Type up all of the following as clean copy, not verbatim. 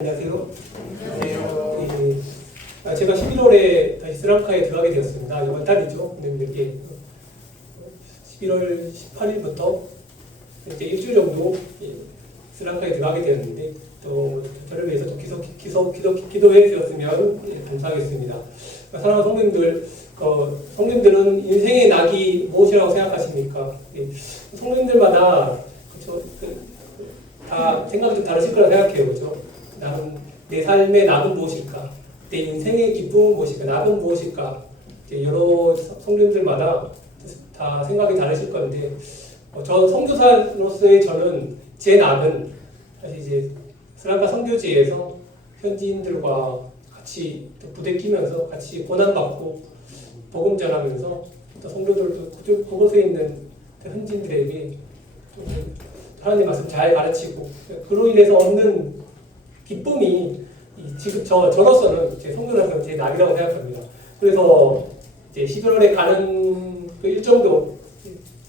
안녕하세요. 안녕하세요. 제가 11월에 다시 스랑카에 들어가게 되었습니다. 이번 달이죠. 근데 이렇게 11월 18일부터 이제 일주일 정도 스랑카에 들어가게 되었는데 또 저를 위해서 또 기도해 주셨으면 감사하겠습니다. 사랑하는 성도님들, 성도님들은 인생의 낙이 무엇이라고 생각하십니까? 성도님들마다 다 생각이 좀 다르실 거라고 생각해요. 그렇죠? 내 삶의 낙은 무엇일까? 내 인생의 기쁨은 무엇일까? 낙은 무엇일까? 여러 성도님들마다 다 생각이 다르실 건데, 저 선교사로서의 저는 제 낙은 사실 이제 스랑카 선교지에서 현지인들과 같이 부대끼면서 같이 고난받고 복음 전하면서 또 성도들도 그곳에 있는 현지인들에게 하나님의 말씀 잘 가르치고 그로 인해서 얻는 기쁨이 지금 저로서는 제 성도라서 제 낙이라고 생각합니다. 그래서 이제 11월에 가는 그 일정도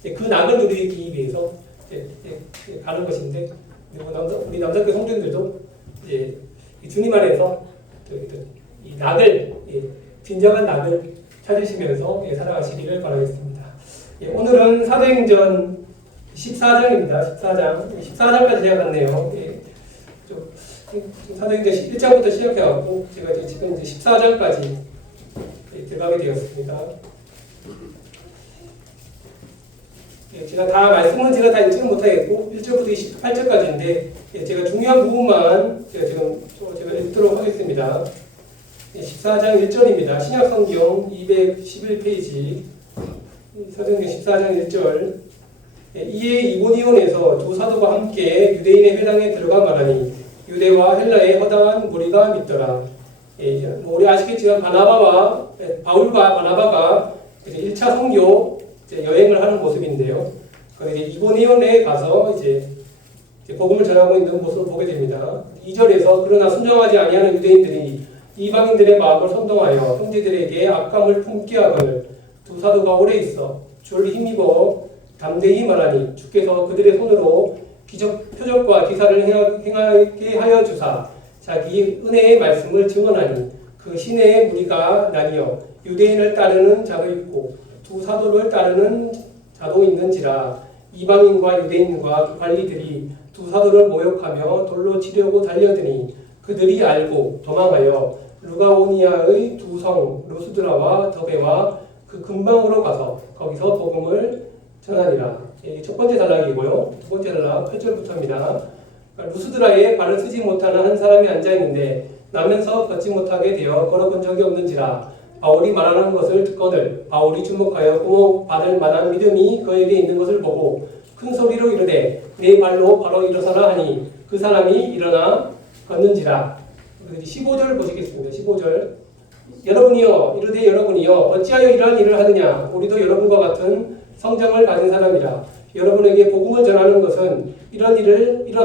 그 낙을 누리기 위해서 가는 것인데, 우리 남자교 성도님들도 이제 주님 안에서 이 낙을, 진정한 낙을 찾으시면서 살아가시기를 바라겠습니다. 오늘은 사도행전 14장입니다. 14장까지 제가 갔네요. 사도행전 1장부터 시작해갖고 제가 지금 이제 14장까지 들어가게 되었습니다. 제가 다 말씀은 제가 다 읽지는 못하겠고 1절부터 28절까지인데 제가 중요한 부분만 제가 읽도록 하겠습니다. 14장 1절입니다. 신약성경 211페이지 사도행전 14장 1절. 이에 이고니온에서 두 사도가 함께 유대인의 회당에 들어가 말하니 유대와 헬라의 허다한 무리가 믿더라. 우리 아시겠지만 바울과 바나바가 1차 선교 여행을 하는 모습인데요. 이고니온에 가서 이제 복음을 전하고 있는 모습을 보게 됩니다. 2절에서 그러나 순종하지 아니하는 유대인들이 이방인들의 마음을 선동하여 형제들에게 악감을 품게 하거늘 두 사도가 오래 있어 주를 힘입어 담대히 말하니 주께서 그들의 손으로 기적 표적과 기사를 행하게 하여 주사 자기 은혜의 말씀을 증언하니 그 시내의 무리가 나뉘어 유대인을 따르는 자도 있고 두 사도를 따르는 자도 있는지라. 이방인과 유대인과 관리들이 두 사도를 모욕하며 돌로 치려고 달려드니 그들이 알고 도망하여 루가오니아의 두 성 루스드라와 더베와 그 근방으로 가서 거기서 복음을 전하니라. 첫 번째 단락이고요. 두 번째 단락 8절부터입니다. 루스드라에 발을 쓰지 못하는 한 사람이 앉아있는데 나면서 걷지 못하게 되어 걸어본 적이 없는지라. 바울이 말하는 것을 듣거늘 바울이 주목하여 구원받을 만한 믿음이 그에게 있는 것을 보고 큰 소리로 이르되 내 발로 바로 일어서라 하니 그 사람이 일어나 걷는지라. 15절 보시겠습니다. 15절. 여러분이여 이르되 여러분이여 어찌하여 이러한 일을 하느냐. 우리도 여러분과 같은 성정을 가진 사람이라. 여러분에게 복음을 전하는 것은 이런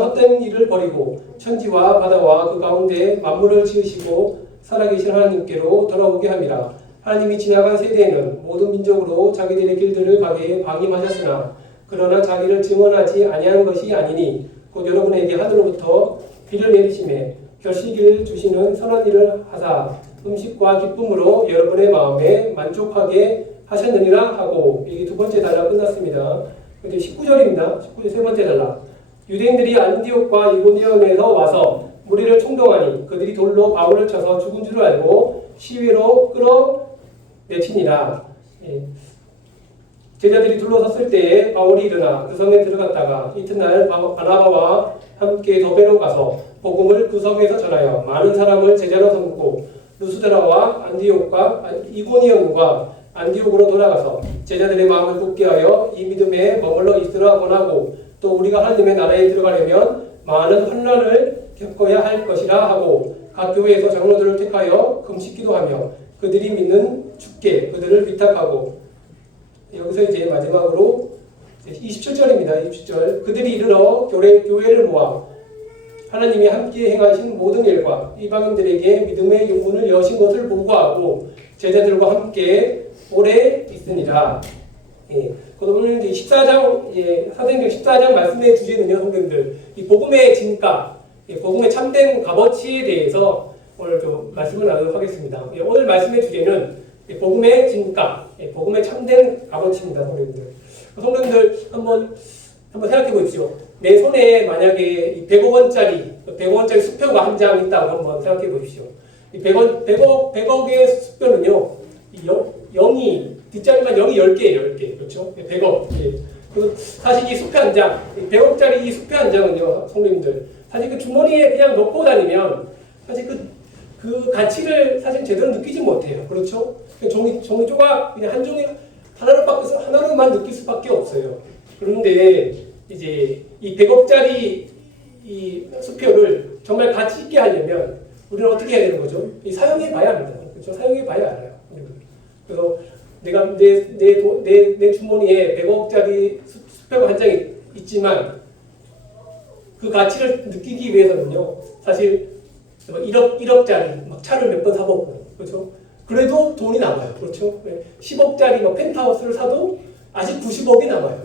헛된 일을 버리고 천지와 바다와 그 가운데 만물을 지으시고 살아계신 하나님께로 돌아오게 함이라. 하나님이 지나간 세대에는 모든 민족으로 자기들의 길들을 가게 방임하셨으나 그러나 자기를 증언하지 아니하는 것이 아니니 곧 여러분에게 하늘로부터 비를 내리심에 결실기를 주시는 선한 일을 하사 음식과 기쁨으로 여러분의 마음에 만족하게 하셨느니라 하고, 이게 두 번째 단락 끝났습니다. 근데 19절입니다. 19절 세 번째 단락. 유대인들이 안디옥과 이고니온에서 와서 무리를 총동하니 그들이 돌로 바울을 쳐서 죽은 줄 알고 시위로 끌어내치니라. 제자들이 둘러섰을 때에 바울이 일어나 그 성에 들어갔다가 이튿날 바나바와 함께 더베로 가서 복음을 그 성에서 전하여 많은 사람을 제자로 삼고 루스드라와 안디옥과 이고니온과 안디옥으로 돌아가서 제자들의 마음을 굳게 하여 이 믿음에 머물러 있으라 권하고 또 우리가 하나님의 나라에 들어가려면 많은 환난을 겪어야 할 것이라 하고 각 교회에서 장로들을 택하여 금식기도 하며 그들이 믿는 주께 그들을 위탁하고. 여기서 이제 마지막으로 27절입니다. 27절. 그들이 이르러 교회를 모아 하나님이 함께 행하신 모든 일과 이방인들에게 믿음의 유문을 여신 것을 보고하고 제자들과 함께 오래 있으니라. 오늘 이제 14장, 사도행전 14장 말씀의 주제는요, 성도님들, 이 복음의 진가, 복음의 참된 값어치에 대해서 오늘 좀 말씀을 나누도록 하겠습니다. 오늘 말씀의 주제는 복음의 진가, 복음의 참된 값어치입니다, 성도님들. 성도님들 한번 생각해 보십시오. 내 손에 만약에 100억원짜리 수표가 한 장 있다고 한번 생각해 보십시오. 이 100억의 수표는요, 0이, 뒷자리만 0이 10개, 그렇죠? 100억. 그래서 사실 이 수표 한 장, 100억짜리 이 수표 한 장은요, 성도님들, 사실 그 주머니에 그냥 넣고 다니면, 사실 그 가치를 사실 제대로 느끼지 못해요. 그렇죠? 종이 조각, 그냥 한 종이, 하나로만 느낄 수밖에 없어요. 그런데, 이제, 이 100억짜리 이 수표를 정말 가치 있게 하려면, 우리는 어떻게 해야 되는 거죠? 사용해 봐야 합니다. 그렇죠? 사용해 봐야 알아요. 그래서 내가 내 주머니에 100억짜리 수표가 한 장이 있지만 그 가치를 느끼기 위해서는요, 사실 1억짜리 막 차를 몇 번 사보고, 그렇죠? 그래도 돈이 남아요. 그렇죠? 10억짜리 막 펜트하우스를 사도 아직 90억이 남아요.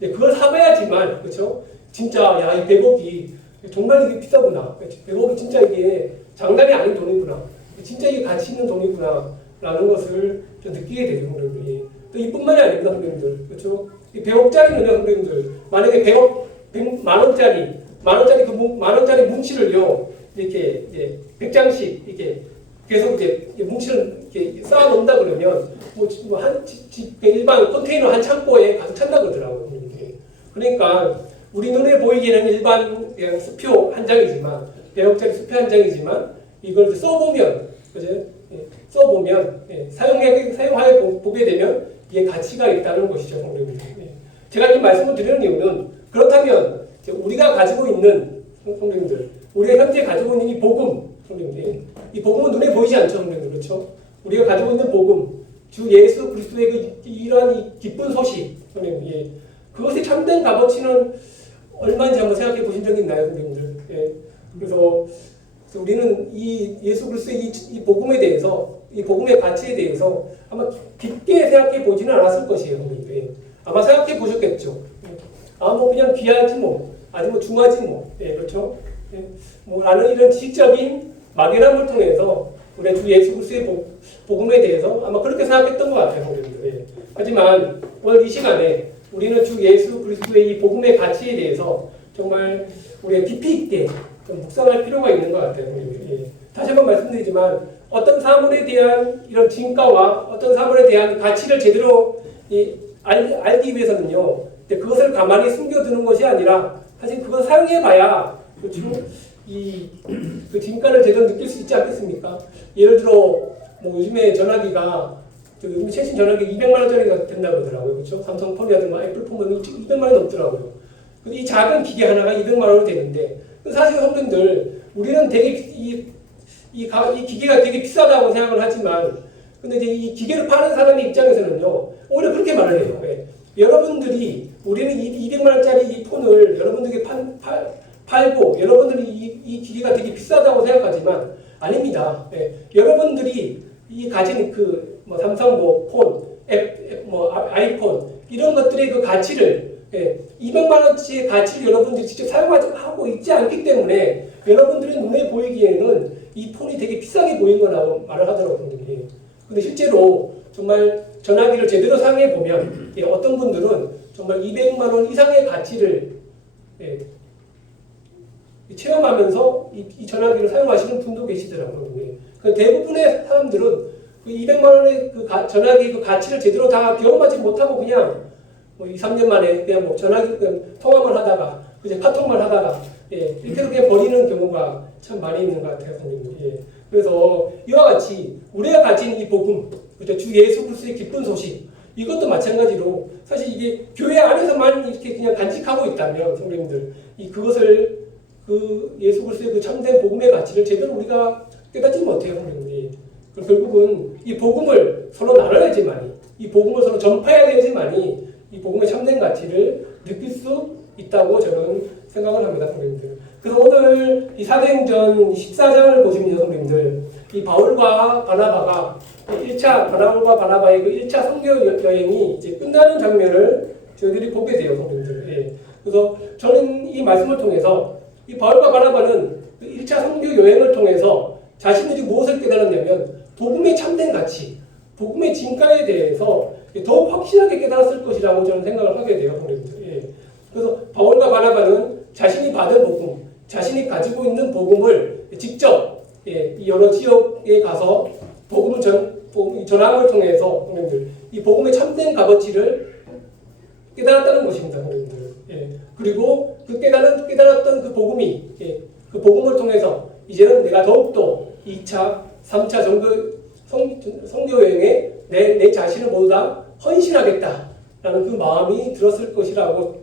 그걸 사봐야지만, 그렇죠? 진짜, 야, 이 100억이 정말 이게 비싸구나. 100억이 진짜 이게 장난이 아닌 돈이구나. 진짜 이게 가치 있는 돈이구나. 라는 것을 좀 느끼게 되죠, 선생님들. 또 이뿐만이 아닙니다, 선생님들. 그렇죠? 이 100억짜리는요, 선생님들. 만약에 만원짜리 만원짜리 뭉치를요, 이렇게, 이제, 100장씩, 이렇게, 계속 이제, 뭉치를 이렇게 쌓아 놓는다 그러면, 일반 컨테이너 한 창고에 가득 찬다 그러더라고요, 선생님들. 그러니까, 우리 눈에 보이기에는 일반 그냥 수표 한 장이지만, 100억짜리 수표 한 장이지만, 이걸 써보면, 그죠? 써보면, 사용하여 보게 되면 이게 가치가 있다는 것이죠, 성도님들. 제가 이 말씀을 드리는 이유는, 그렇다면 우리가 가지고 있는 성도님들, 우리가 현재 가지고 있는 이 복음, 성도님들, 이 복음은 눈에 보이지 않죠, 성도님들, 그렇죠? 우리가 가지고 있는 복음, 주 예수 그리스도의 이러한 이 기쁜 소식, 성도님들, 그것의 참된 값어치는 얼마인지 한번 생각해 보신 적이 있나요, 성도님들? 그래서 우리는 이 예수 그리스도의 이 복음에 대해서, 이 복음의 가치에 대해서 아마 깊게 생각해 보지는 않았을 것이에요, 성도님들. 아마 생각해 보셨겠죠. 뭐 그냥 귀하지 뭐, 아니 뭐 중하지 뭐, 그렇죠? 뭐 라는 이런 지식적인 막연함을 통해서 우리 주 예수 그리스도의 복음에 대해서 아마 그렇게 생각했던 것 같아요, 성도님들. 하지만 오늘 이 시간에 우리는 주 예수 그리스도의 이 복음의 가치에 대해서 정말 우리가 깊이 있게 좀 묵상할 필요가 있는 것 같아요. 다시 한번 말씀드리지만 어떤 사물에 대한 이런 진가와 어떤 사물에 대한 가치를 제대로 알기 위해서는요, 그것을 가만히 숨겨두는 것이 아니라 사실 그걸 사용해봐야 그렇죠? 그 진가를 제대로 느낄 수 있지 않겠습니까? 예를 들어 뭐 요즘에 전화기가 요즘 최신 전화기 200만 원짜리가 된다고 그러더라고요. 그렇죠? 삼성폰이라든가 애플폰은 200만 원 넘더라고요. 이 작은 기계 하나가 200만 원이 되는데 사실 성도님들, 우리는 되게 이 기계가 되게 비싸다고 생각을 하지만, 근데 이제 이 기계를 파는 사람의 입장에서는요, 오히려 그렇게 말을 해요. 여러분들이, 우리는 200만 원짜리 이 폰을 여러분들에게 팔고, 여러분들이 이 기계가 되게 비싸다고 생각하지만, 아닙니다. 여러분들이 이 가진 뭐 삼성 폰, 아이폰, 이런 것들의 그 가치를 200만 원치의 가치를 여러분들이 직접 사용하고 있지 않기 때문에 여러분들의 눈에 보이기에는 이 폰이 되게 비싸게 보인 거라고 말을 하더라고요. 근데 실제로 정말 전화기를 제대로 사용해 보면 어떤 분들은 정말 200만 원 이상의 가치를 체험하면서 이 전화기를 사용하시는 분도 계시더라고요. 대부분의 사람들은 그 200만 원의 전화기 그 가치를 제대로 다 경험하지 못하고 그냥 2, 3년 만에 그냥 뭐 전화기 통화만 하다가 이제 카톡만 하다가 이렇게 그냥 버리는 경우가 참 많이 있는 것 같아요, 선생님. 그래서 이와 같이 우리가 가진 이 복음, 그렇죠? 주 예수 그리스도의 기쁜 소식, 이것도 마찬가지로 사실 이게 교회 안에서만 이렇게 그냥 간직하고 있다면 선생님들 그것을 그 예수 그리스도의 그 참된 복음의 가치를 제대로 우리가 깨닫지 못해요, 선생님들. 결국은 이 복음을 서로 나눠야지만이, 이 복음을 서로 전파해야 되지만이 이 복음의 참된 가치를 느낄 수 있다고 저는 생각을 합니다, 선생님들. 그래서 오늘 이 사도행전 14장을 보시면 선생님들, 이 바울과 바나바가 1차 바울과 바나바의 그 1차 선교 여행이 이제 끝나는 장면을 저희들이 보게 돼요, 선생님들. 그래서 저는 이 말씀을 통해서 이 바울과 바나바는 1차 선교 여행을 통해서 자신들이 무엇을 깨달았냐면 복음의 참된 가치, 복음의 진가에 대해서 더욱 확실하게 깨달았을 것이라고 저는 생각을 하게 돼요, 성도님들. 예. 그래서 바울과 바나바는 자신이 받은 복음, 자신이 가지고 있는 복음을 직접 여러 지역에 가서 복음을 전함을 통해서 성도님들 이 복음의 참된 값어치를 깨달았다는 것입니다, 성도님들. 예. 그리고 그 깨달았던 그 복음이 그 복음을 통해서 이제는 내가 더욱더 2차, 3차 선교 여행에 내 자신을 모두 다 헌신하겠다라는 그 마음이 들었을 것이라고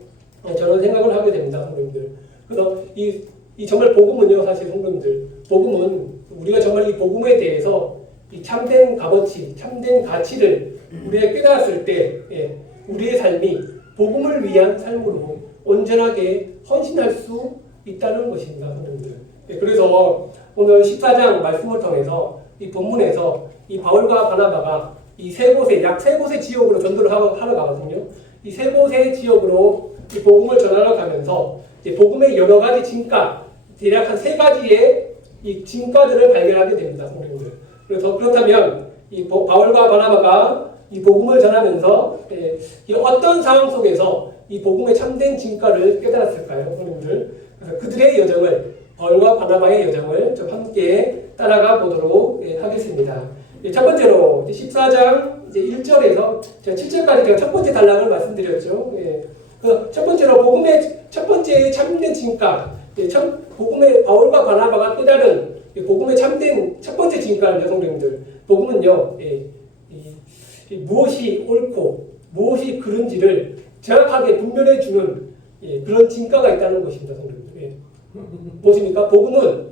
저는 생각을 하게 됩니다, 성도님들. 그래서 이 정말 복음은요, 사실 성도님들, 복음은 우리가 정말 이 복음에 대해서 이 참된 값어치, 참된 가치를 우리가 깨달았을 때 우리의 삶이 복음을 위한 삶으로 온전하게 헌신할 수 있다는 것입니다, 성도님들. 그래서 오늘 14장 말씀을 통해서 이 본문에서 이 바울과 바나바가 이 세 곳에 약 세 곳의 지역으로 전도를 하러 가거든요. 이 세 곳의 지역으로 이 복음을 전하러 가면서 복음의 여러 가지 진가, 대략 한 세 가지의 이 진가들을 발견하게 됩니다, 성도님들. 그래서 그렇다면 이 바울과 바나바가 이 복음을 전하면서 이 어떤 상황 속에서 이 복음의 참된 진가를 깨달았을까요, 성도님들? 그래서 그들의 여정을 바울과 바나바의 여정을 좀 함께 따라가 보도록 하겠습니다. 첫 번째로 14장 1절에서 제가 7절까지 제가 첫 번째 단락을 말씀드렸죠. 첫 번째로 복음의 첫 번째 참된 진가, 복음의 바울과 바나바가 깨달은 복음의 참된 첫 번째 진가는 성도님들, 복음은요, 무엇이 옳고 무엇이 그른지를 정확하게 분별해 주는 그런 진가가 있다는 것입니다, 성도님들. 보십니까? 복음은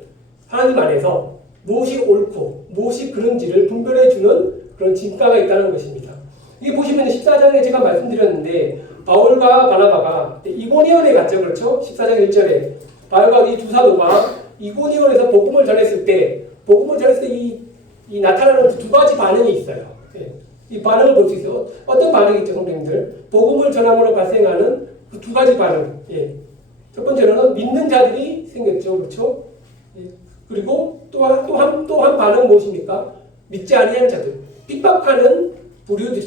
하나님 안에서 무엇이 옳고 무엇이 그른지를 분별해 주는 그런 진가가 있다는 것입니다. 이게 보시면 14장에 제가 말씀드렸는데 바울과 바나바가 이고니온에 갔죠, 그렇죠? 14장 1절에 바울과 이 두 사도가 이고니온에서 복음을 전했을 때 이 나타나는 두 가지 반응이 있어요. 이 반응을 볼 수 있어요. 어떤 반응이 있죠, 성도님들? 복음을 전함으로 발생하는 그 두 가지 반응. 첫 번째로는 믿는 자들이 생겼죠, 그렇죠? 그리고 또 한 반응은 무엇입니까? 믿지 아니한 자들, 핍박하는 부류들,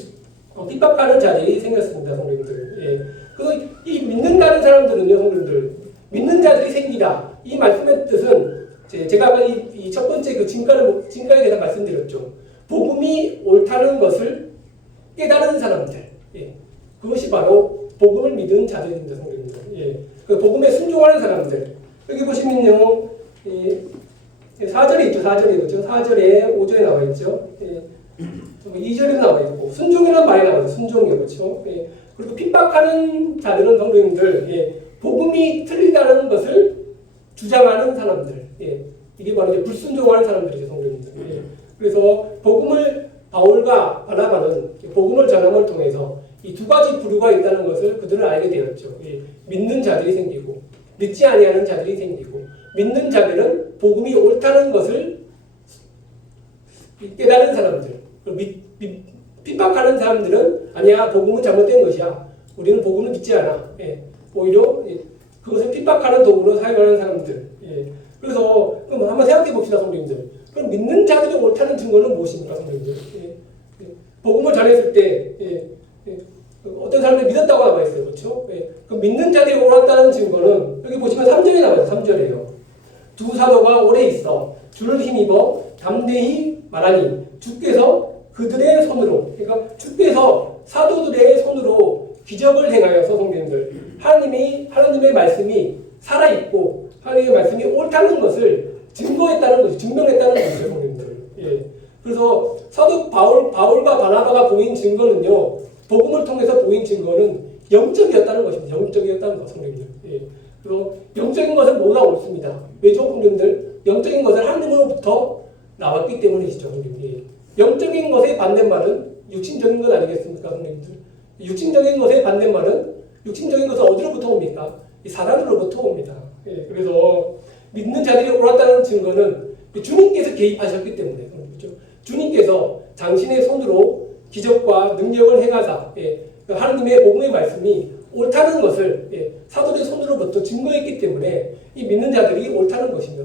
핍박하는 자들이 생겼습니다, 성도님들. 그래서 이 믿는다는 사람들은요, 성도님들, 믿는 자들이 생기다. 이 말씀의 뜻은 제가 아까 이 첫 번째 그 진가에 대해서 말씀드렸죠. 복음이 옳다는 것을 깨달은 사람들, 그것이 바로 복음을 믿은 자들입니다, 성도님들. 그 복음에 순종하는 사람들. 여기 보시면요, 4절에 있죠, 4절에 그렇죠. 4절에 5절에 나와 있죠. 2절에 나와 있고 순종이라는 말이 나와요. 순종이요, 그렇죠. 그리고 핍박하는 자들은 성도님들, 복음이 틀리다는 것을 주장하는 사람들, 이게 바로 이제 불순종하는 사람들이죠, 성도님들. 그래서 바울과 바나바는 복음을 전함을 통해서 이 두 가지 부류가 있다는 것을 그들은 알게 되었죠. 믿는 자들이 생기고 믿지 아니하는 자들이 생기고, 믿는 자들은 복음이 옳다는 것을 깨달은 사람들, 핍박하는 사람들은 아니야, 복음은 잘못된 것이야, 우리는 복음을 믿지 않아, 오히려 그것을 핍박하는 도구로 사용하는 사람들. 그래서 그럼 한번 생각해 봅시다, 성도님들. 그럼 믿는 자들이 옳다는 증거는 무엇입니까, 성도님들? 복음을 전했을 때 어떤 사람들이 믿었다고 나와 있어요, 그렇죠? 그럼 믿는 자들이 옳았다는 증거는 여기 보시면 3절에 나와요. 3절에요. 두 사도가 오래 있어 주를 힘입어 담대히 말하니 주께서 그들의 손으로, 그러니까 주께서 사도들의 손으로 기적을 행하여서, 성도님들, 하나님의 말씀이 살아있고 하나님의 말씀이 옳다는 것을 증거했다는 것이, 증명했다는 것이죠, 성도님들. 그래서 사도 바울과 바나바가 보인 증거는요, 복음을 통해서 보인 증거는 영적이었다는 것입니다. 영적이었다는 것, 성도님들. 그리고 영적인 것은 모두 다 옳습니다. 왜죠, 성도님들? 영적인 것은 하나님으로부터 나왔기 때문이시죠, 성도님들. 영적인 것의 반대말은 육신적인 것 아니겠습니까, 성도님들? 육신적인 것의 반대말은, 육신적인 것은 어디로부터 옵니까? 이 사단으로부터 옵니다. 그래서 믿는 자들이 옳았다는 증거는 주님께서 개입하셨기 때문에, 그렇죠? 주님께서 당신의 손으로 기적과 능력을 행하사 하나님의 복음의 말씀이 옳다는 것을 사도의 손으로부터 증거했기 때문에 이 믿는 자들이 옳다는 것입니다.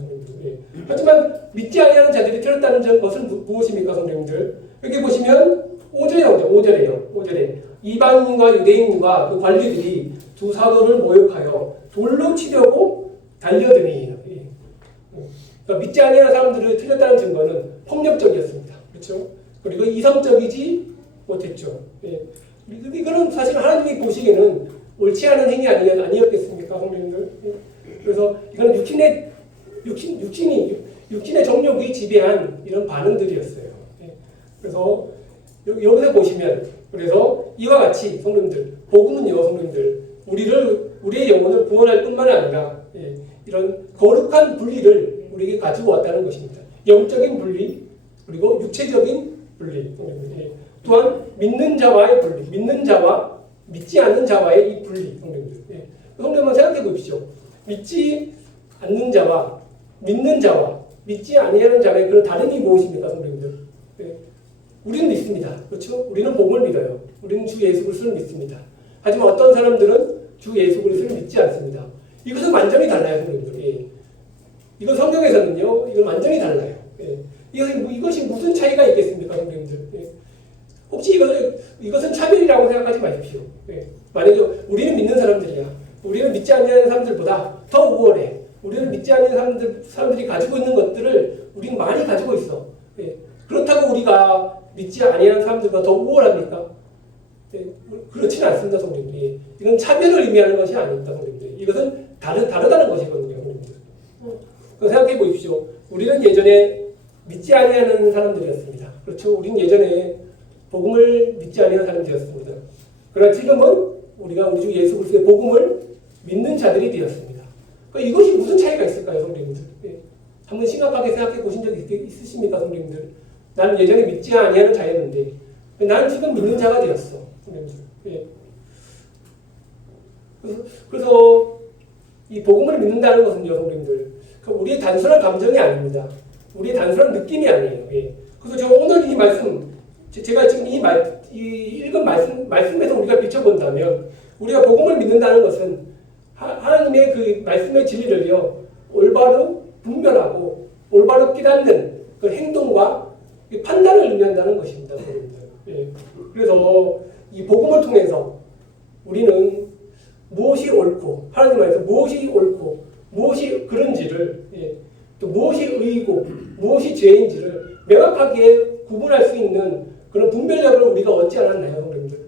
하지만 믿지 아니하는 자들이 틀렸다는 것은 무엇입니까, 선생님들? 여기 보시면 5절에 나오죠. 5절에 이방인과 유대인과 그 관리들이 두 사도를 모욕하여 돌로 치려고 달려드니. 그러니까 믿지 아니하는 사람들을 틀렸다는 증거는 폭력적이었습니다. 그렇죠? 그리고 이성적이지 못했죠. 이거는 사실 하나님이 보시기에는 옳지 않은 행위 아니었겠습니까, 선생님들? 그래서 이거는 육신의 정욕이 지배한 이런 반응들이었어요. 그래서 여기서 보시면 그래서 이와 같이 성도님들 복음은요, 성도님들 우리의 영혼을 구원할 뿐만 아니라 이런 거룩한 분리를 우리에게 가지고 왔다는 것입니다. 영적인 분리 그리고 육체적인 분리 또한 믿는 자와의 분리, 믿는 자와 믿지 않는 자와의 이 분리 성도님들 성도님만 생각해 보십시오. 믿지 않는 자와 믿는 자와 믿지 아니하는 자의 그런 다름이 무엇입니까, 성도님들? 우리는 믿습니다. 그렇죠? 우리는 복음을 믿어요. 우리는 주 예수 그리스도를 믿습니다. 하지만 어떤 사람들은 주 예수 그리스도를 믿지 않습니다. 이것은 완전히 달라요, 성도님들. 이건 성경에서는요, 이건 완전히 달라요. 이것이 무슨 차이가 있겠습니까, 성도님들? 혹시 이것은 차별이라고 생각하지 마십시오. 만약에 우리는 믿는 사람들이야. 우리는 믿지 않는 사람들보다 더 우월해. 우리는 믿지 않는 사람들이 가지고 있는 것들을 우리는 많이 가지고 있어. 그렇다고 우리가 믿지 아니하는 사람들과 더 우월합니까? 그렇지는 않습니다, 성도님들. 이건 차별을 의미하는 것이 아닙니다, 성도님들. 이것은 다르다는 것이거든요, 성도님들. 생각해 보십시오. 우리는 예전에 믿지 아니하는 사람들이었습니다. 그렇죠? 우리는 예전에 복음을 믿지 아니하는 사람들이었습니다. 그러나 지금은 우리가 우리 주 예수 그리스도의 복음을 믿는 자들이 되었습니다. 이것이 무슨 차이가 있을까요, 성도님들? 한번 심각하게 생각해 보신 적 있으십니까, 성도님들? 나는 예전에 믿지 아니하는 자였는데 나는 지금 믿는 자가 되었어. 그래서 이 복음을 믿는다는 것은요, 성도님들, 우리의 단순한 감정이 아닙니다. 우리의 단순한 느낌이 아니에요. 그래서 제가 오늘 이 말씀, 제가 지금 읽은 말씀에서 우리가 비춰본다면 우리가 복음을 믿는다는 것은 하나님의 그 말씀의 진리를요, 올바로 분별하고 올바로 깨닫는 그 행동과 판단을 의미한다는 것입니다. 그래서 이 복음을 통해서 우리는 무엇이 옳고 하나님 말에서 무엇이 옳고 무엇이 그런지를 또 무엇이 의이고 무엇이 죄인지를 명확하게 구분할 수 있는 그런 분별력을 우리가 얻지 않았나요, 여러분들?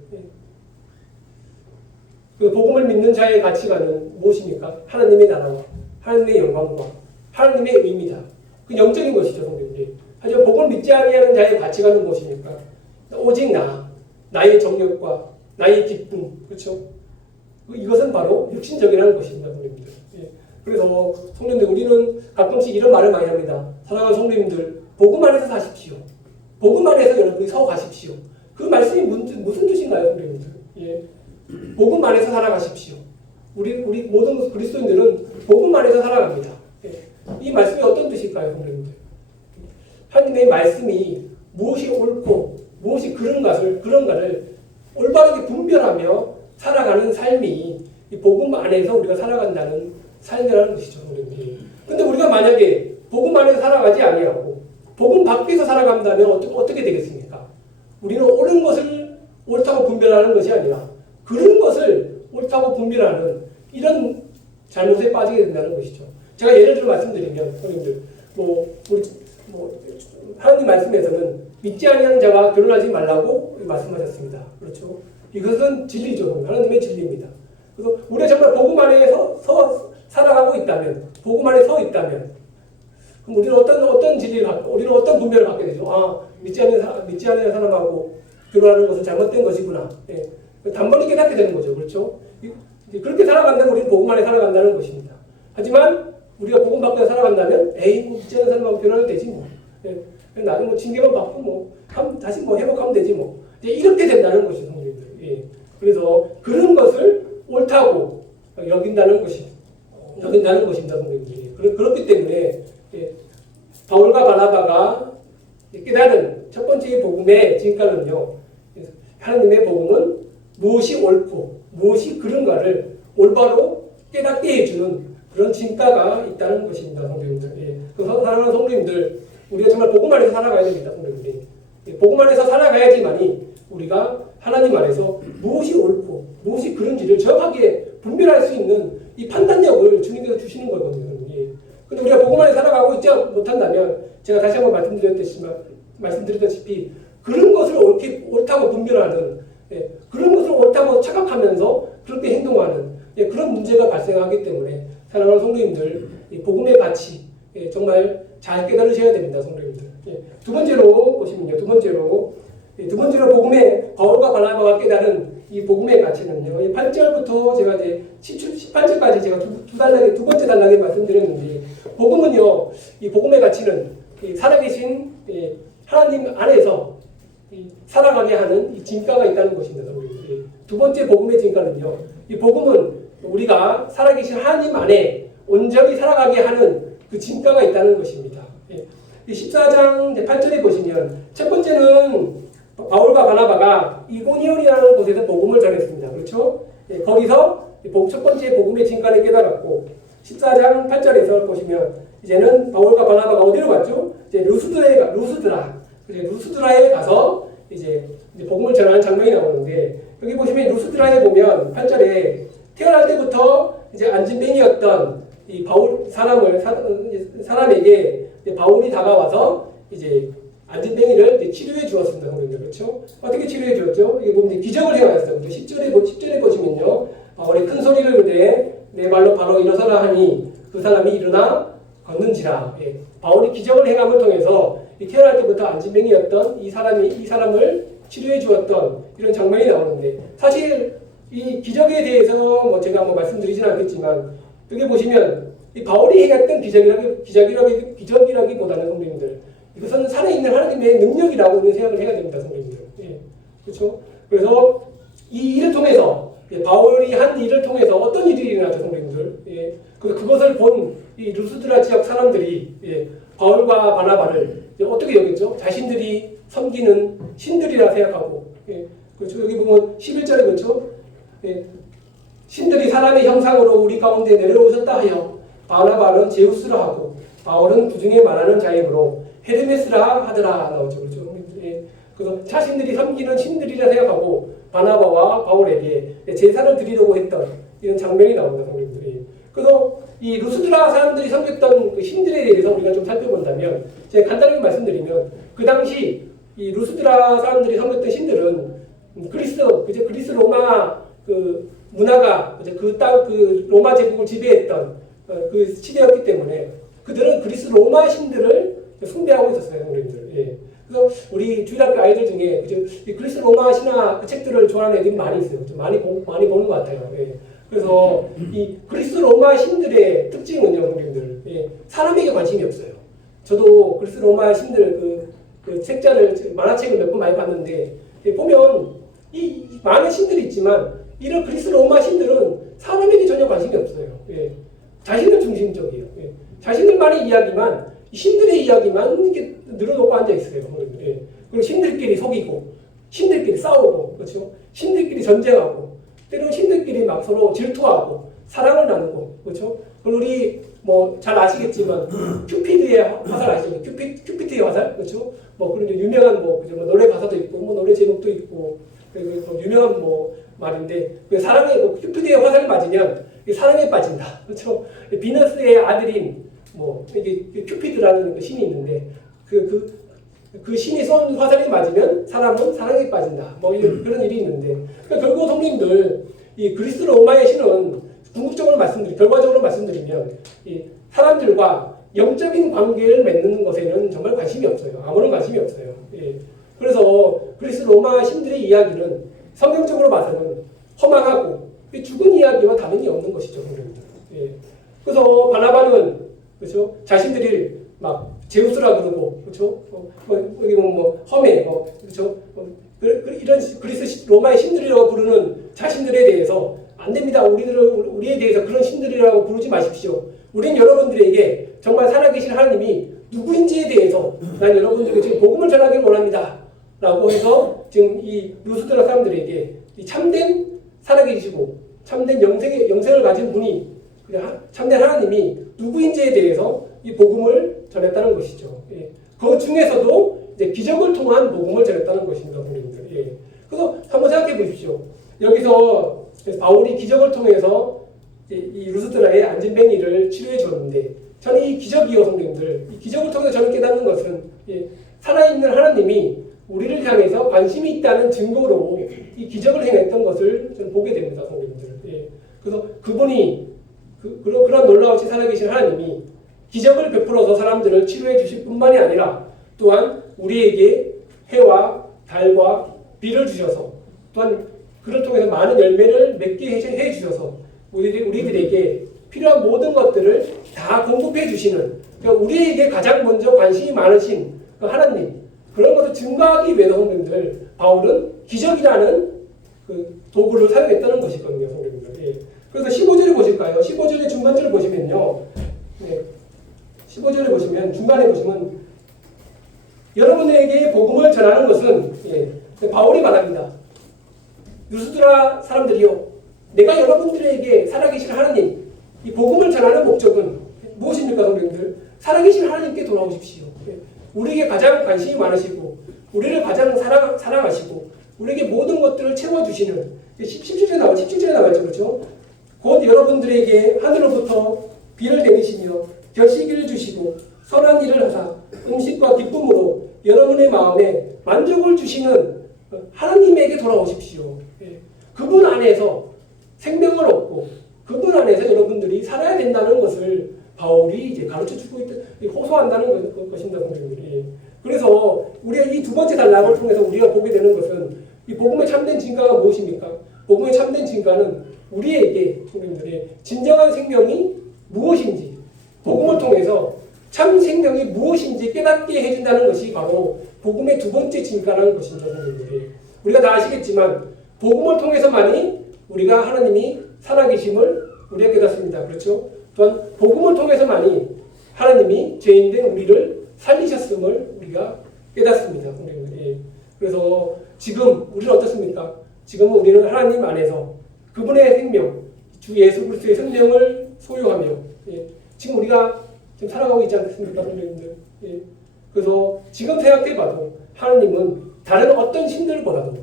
그 복음을 믿는 자의 가치관은 무엇입니까? 하나님의 나라와 하나님의 영광과 하나님의 의미다. 그 영적인 것이죠, 성도님들. 하지만 복음을 믿지 아니하는 자의 가치관은 무엇입니까? 오직 나의 정욕과 나의 기쁨, 그렇죠? 이것은 바로 육신적이라는 것입니다, 성도님들. 그래서 성도님들, 우리는 가끔씩 이런 말을 많이 합니다. 사랑하는 성도님들, 복음 안에서 사십시오. 복음 안에서 여러분이 서 가십시오. 그 말씀이 무슨 뜻인가요, 성도님들? 복음 안에서 살아가십시오. 우리 모든 그리스도인들은 복음 안에서 살아갑니다. 이 말씀이 어떤 뜻일까요, 성도님들? 하나님의 말씀이 무엇이 옳고 무엇이 그런가를 올바르게 분별하며 살아가는 삶이 이 복음 안에서 우리가 살아간다는 삶이라는 것이죠, 성도님들. 근데 우리가 만약에 복음 안에서 살아가지 아니하고 복음 밖에서 살아간다면 어떻게 되겠습니까? 우리는 옳은 것을 옳다고 분별하는 것이 아니라 그런 것을 옳다고 분별하는 이런 잘못에 빠지게 된다는 것이죠. 제가 예를 들어 말씀드리면, 성도님들, 하나님 말씀에서는 믿지 아니하는 자와 결혼하지 말라고 말씀하셨습니다. 그렇죠? 이것은 진리죠. 하나님의 진리입니다. 그래서 우리가 정말 복음 안에 살아가고 있다면, 복음 안에 서 있다면, 그럼 우리는 어떤 진리를 갖고, 우리는 어떤 분별을 갖게 되죠? 믿지 않는 사람하고 결혼하는 것은 잘못된 것이구나. 단번에 깨닫게 되는 거죠. 그렇죠? 그렇게 살아간다면 우리는 복음 안에 살아간다는 것입니다. 하지만 우리가 복음 밖에서 살아간다면 믿지 않는 사람하고 결혼하면 되지 뭐. 나는 징계만 받고 다시 회복하면 되지 이렇게 된다는 것이죠, 성도님들. 그래서 그런 것을 옳다고 여긴다는 것입니다, 성도님들. 그렇기 때문에 바울과 바나바가 깨달은 첫 번째 복음의 진가는요, 하나님의 복음은 무엇이 옳고 무엇이 그런가를 올바로 깨닫게 해주는 그런 진가가 있다는 것입니다, 성도님들. 예. 그래서 사랑하는 성도님들, 우리가 정말 복음 안에서 살아가야 됩니다, 성도님들. 예. 복음 안에서 살아가야지만이 우리가 하나님 안에서 무엇이 옳고 무엇이 그른지를 정확하게 분별할 수 있는 이 판단력을 주님께서 주시는 거거든요. 예. 근데 우리가 복음 안에 살아가고 있지 못한다면 제가 다시 한번 말씀드렸다시피 그런 것을 옳다고 분별하는 예. 그런 것을 옳다고 착각하면서 그렇게 행동하는 예. 그런 문제가 발생하기 때문에 사랑하는 성도님들 이 복음의 가치 예. 정말 잘 깨달으셔야 됩니다, 성도님들. 예. 두 번째로 보시면요. 두 번째로 복음의 바울과 바나바가 깨달은 이 복음의 가치는요. 8절부터 제가 이제 18절까지 제가 두 번째 단락에 말씀드렸는데 복음은요. 이 복음의 가치는 이 살아계신 하나님 안에서 살아가게 하는 이 진가가 있다는 것입니다. 두 번째 복음의 진가는요. 이 복음은 우리가 살아계신 하나님 안에 온전히 살아가게 하는 그 진가가 있다는 것입니다. 14장 8절에 보시면 첫 번째는 바울과 바나바가 이고니온이라는 곳에서 복음을 전했습니다. 그렇죠? 거기서 첫 번째 복음의 진가를 깨달았고 14장 8절에서 보시면 이제는 바울과 바나바가 어디로 갔죠? 이제 루스드라에 가서 이제 복음을 전하는 장면이 나오는데 여기 보시면 루스드라에 보면 8절에 태어날 때부터 이제 안진뱅이였던 이 사람에게 바울이 다가와서 이제 안진뱅이를 치료해 주었습니다. 그렇죠? 어떻게 치료해 주었죠? 이게 보면 기적을 행하였어요. 10절에 보시면요. 바울이 큰 소리를 내되 내 말로 바로 일어서라 하니 그 사람이 일어나 걷는지라. 예. 바울이 기적을 행함을 통해서 태어날 때부터 안진뱅이였던 이 사람을 치료해 주었던 이런 장면이 나오는데 사실 이 기적에 대해서 제가 말씀드리지는 않겠지만 여기 보시면 이 바울이 행했던 기적이라기보다는 성도님들 이것은 살아있는 하나님의 능력이라고 우리는 생각을 해야 됩니다, 성도님들. 예. 그렇죠? 그래서 이 일을 통해서 바울이 한 일을 통해서 어떤 일이 일어났죠, 성도님들. 예. 그것을 본 이 루스드라 지역 사람들이 바울과 바나바를 어떻게 여겼죠? 자신들이 섬기는 신들이라 생각하고. 예. 그렇죠? 여기 보면 11절에 그렇죠? 예. 신들이 사람의 형상으로 우리 가운데 내려오셨다 하여 바나바는 제우스라 하고 바울은 그중에 말하는 자이므로 헤르메스라 하더라 나오죠. 그렇죠? 예. 그래서 자신들이 섬기는 신들이라 생각하고 바나바와 바울에게 제사를 드리려고 했던 이런 장면이 나옵니다. 성도님들이. 그래서 이 루스드라 사람들이 섬겼던 그 신들에 대해서 우리가 좀 살펴본다면 제가 간단하게 말씀드리면 그 당시 이 루스드라 사람들이 섬겼던 신들은 그리스 로마 그 문화가 그 로마 제국을 지배했던 그 시대였기 때문에 그들은 그리스 로마 신들을 숭배하고 있었어요, 성도님들. 예. 그래서 우리 주일학교 아이들 중에 이 그리스 로마 신화 그 책들을 좋아하는 애들이 많이 있어요. 좀 많이 보는 것 같아요. 예. 그래서 이 그리스 로마 신들의 특징은요, 성도님들. 예. 사람에게 관심이 없어요. 저도 그리스 로마 신들 그 책자를 만화책을 몇 번 많이 봤는데 보면 이 많은 신들이 있지만 이런 그리스 로마 신들은 사람에게 전혀 관심이 없어요. 예. 자신들 중심적이에요. 예. 자신들만의 이야기만 신들의 이야기만 이렇게 늘어놓고 앉아 있어요. 예. 그리고 신들끼리 속이고 신들끼리 싸우고 그렇죠. 신들끼리 전쟁하고 때로는 신들끼리 막 서로 질투하고 사랑을 나누고 그렇죠. 우리 잘 아시겠지만 큐피드의 화살 아시죠? 큐피드의 화살 그렇죠. 그런 유명한 노래 가사도 있고 노래 제목도 있고 유명한 말인데 큐피드의 화살을 맞으면 사랑에 빠진다. 그렇죠. 비너스의 아들인 이게 큐피드라는 그 신이 있는데 그 신이 쏜 화살이 맞으면 사람은 사랑에 빠진다. 그런 일이 있는데 결국 성님들 이 그리스 로마의 신은 결과적으로 말씀드리면 이 사람들과 영적인 관계를 맺는 것에는 정말 관심이 없어요. 아무런 관심이 없어요. 예. 그래서 그리스 로마 신들의 이야기는 성경적으로 봐서는 허망하고 죽은 이야기와 다름이 없는 것이죠, 성경입니다. 예. 그래서 바나바는 그렇죠? 자신들이 막 제우스라 그러고 그렇죠? 여기 허메 그렇죠? 이런 그리스 로마의 신들이라고 부르는 자신들에 대해서 안 됩니다. 우리에 대해서 그런 신들이라고 부르지 마십시오. 우린 여러분들에게 정말 살아계신 하나님이 누구인지에 대해서 난 여러분들에게 지금 복음을 전하기를 원합니다. 라고 해서 지금 이 루스드라 사람들에게 이 참된 살아계시고 참된 영생을 가진 분이 참된 하나님이 누구인지에 대해서 이 복음을 전했다는 것이죠. 예. 그 중에서도 이제 기적을 통한 복음을 전했다는 것입니다, 성도님들. 예. 그래서 한번 생각해 보십시오. 여기서 바울이 기적을 통해서 이 루스드라의 안진뱅이를 치료해 줬는데, 저는 이 기적이요, 성도님들. 이 기적을 통해서 저는 깨닫는 것은 살아있는 하나님이 우리를 향해서 관심이 있다는 증거로 이 기적을 행했던 것을 저는 보게 됩니다, 성도님들. 예. 그래서 그분이 그런 놀라우신 살아계신 하나님이 기적을 베풀어서 사람들을 치료해 주실 뿐만이 아니라 또한 우리에게 해와 달과 비를 주셔서 또한 그를 통해서 많은 열매를 맺게 해 주셔서 우리들에게 필요한 모든 것들을 다 공급해 주시는, 그러니까 우리에게 가장 먼저 관심이 많으신 그 하나님, 그런 것을 증거하기 위해서 성도님들 바울은 기적이라는 그 도구를 사용했다는 것이거든요, 성도님들. 예. 그래서 15절을 보실까요? 15절의 중간절을 보시면요. 네. 15절에 보시면 중간에 보시면 여러분에게 복음을 전하는 것은 바울이 말합니다. 루스드라 사람들이요, 내가 여러분들에게 살아계신 하나님, 이 복음을 전하는 목적은 무엇입니까, 성도님들? 살아계신 하나님께 돌아오십시오. 우리에게 가장 관심이 많으시고 우리를 가장 사랑하시고 우리에게 모든 것들을 채워주시는 17절에 나와있죠. 그렇죠? 곧 여러분들에게 하늘로부터 비를 내리시며 결실기를 주시고 선한 일을 하사 음식과 기쁨으로 여러분의 마음에 만족을 주시는 하나님에게 돌아오십시오. 그분 안에서 생명을 얻고 그분 안에서 여러분들이 살아야 된다는 것을 바울이 이제 가르쳐주고 호소한다는 것입니다, 성도님들이. 그래서 우리가 이 두 번째 단락을 통해서 우리가 보게 되는 것은 이 복음의 참된 증거가 무엇입니까? 복음의 참된 증거는 우리에게 성도님들의 진정한 생명이 무엇인지, 복음을 통해서 참 생명이 무엇인지 깨닫게 해준다는 것이 바로 복음의 두 번째 증거라는 것입니다, 성도님들이. 우리가 다 아시겠지만 복음을 통해서만이 우리가 하나님이 살아계심을 우리가 깨닫습니다. 그렇죠? 또한 복음을 통해서만이 하나님이 죄인된 우리를 살리셨음을 우리가 깨닫습니다. 그래서 지금 우리는 어떻습니까? 지금 우리는 하나님 안에서 그분의 생명, 주 예수 그리스도의 생명을 소유하며 지금 우리가 지금 살아가고 있지 않습니까, 선생님들? 그래서 지금 생각해봐도 하나님은 다른 어떤 신들보다도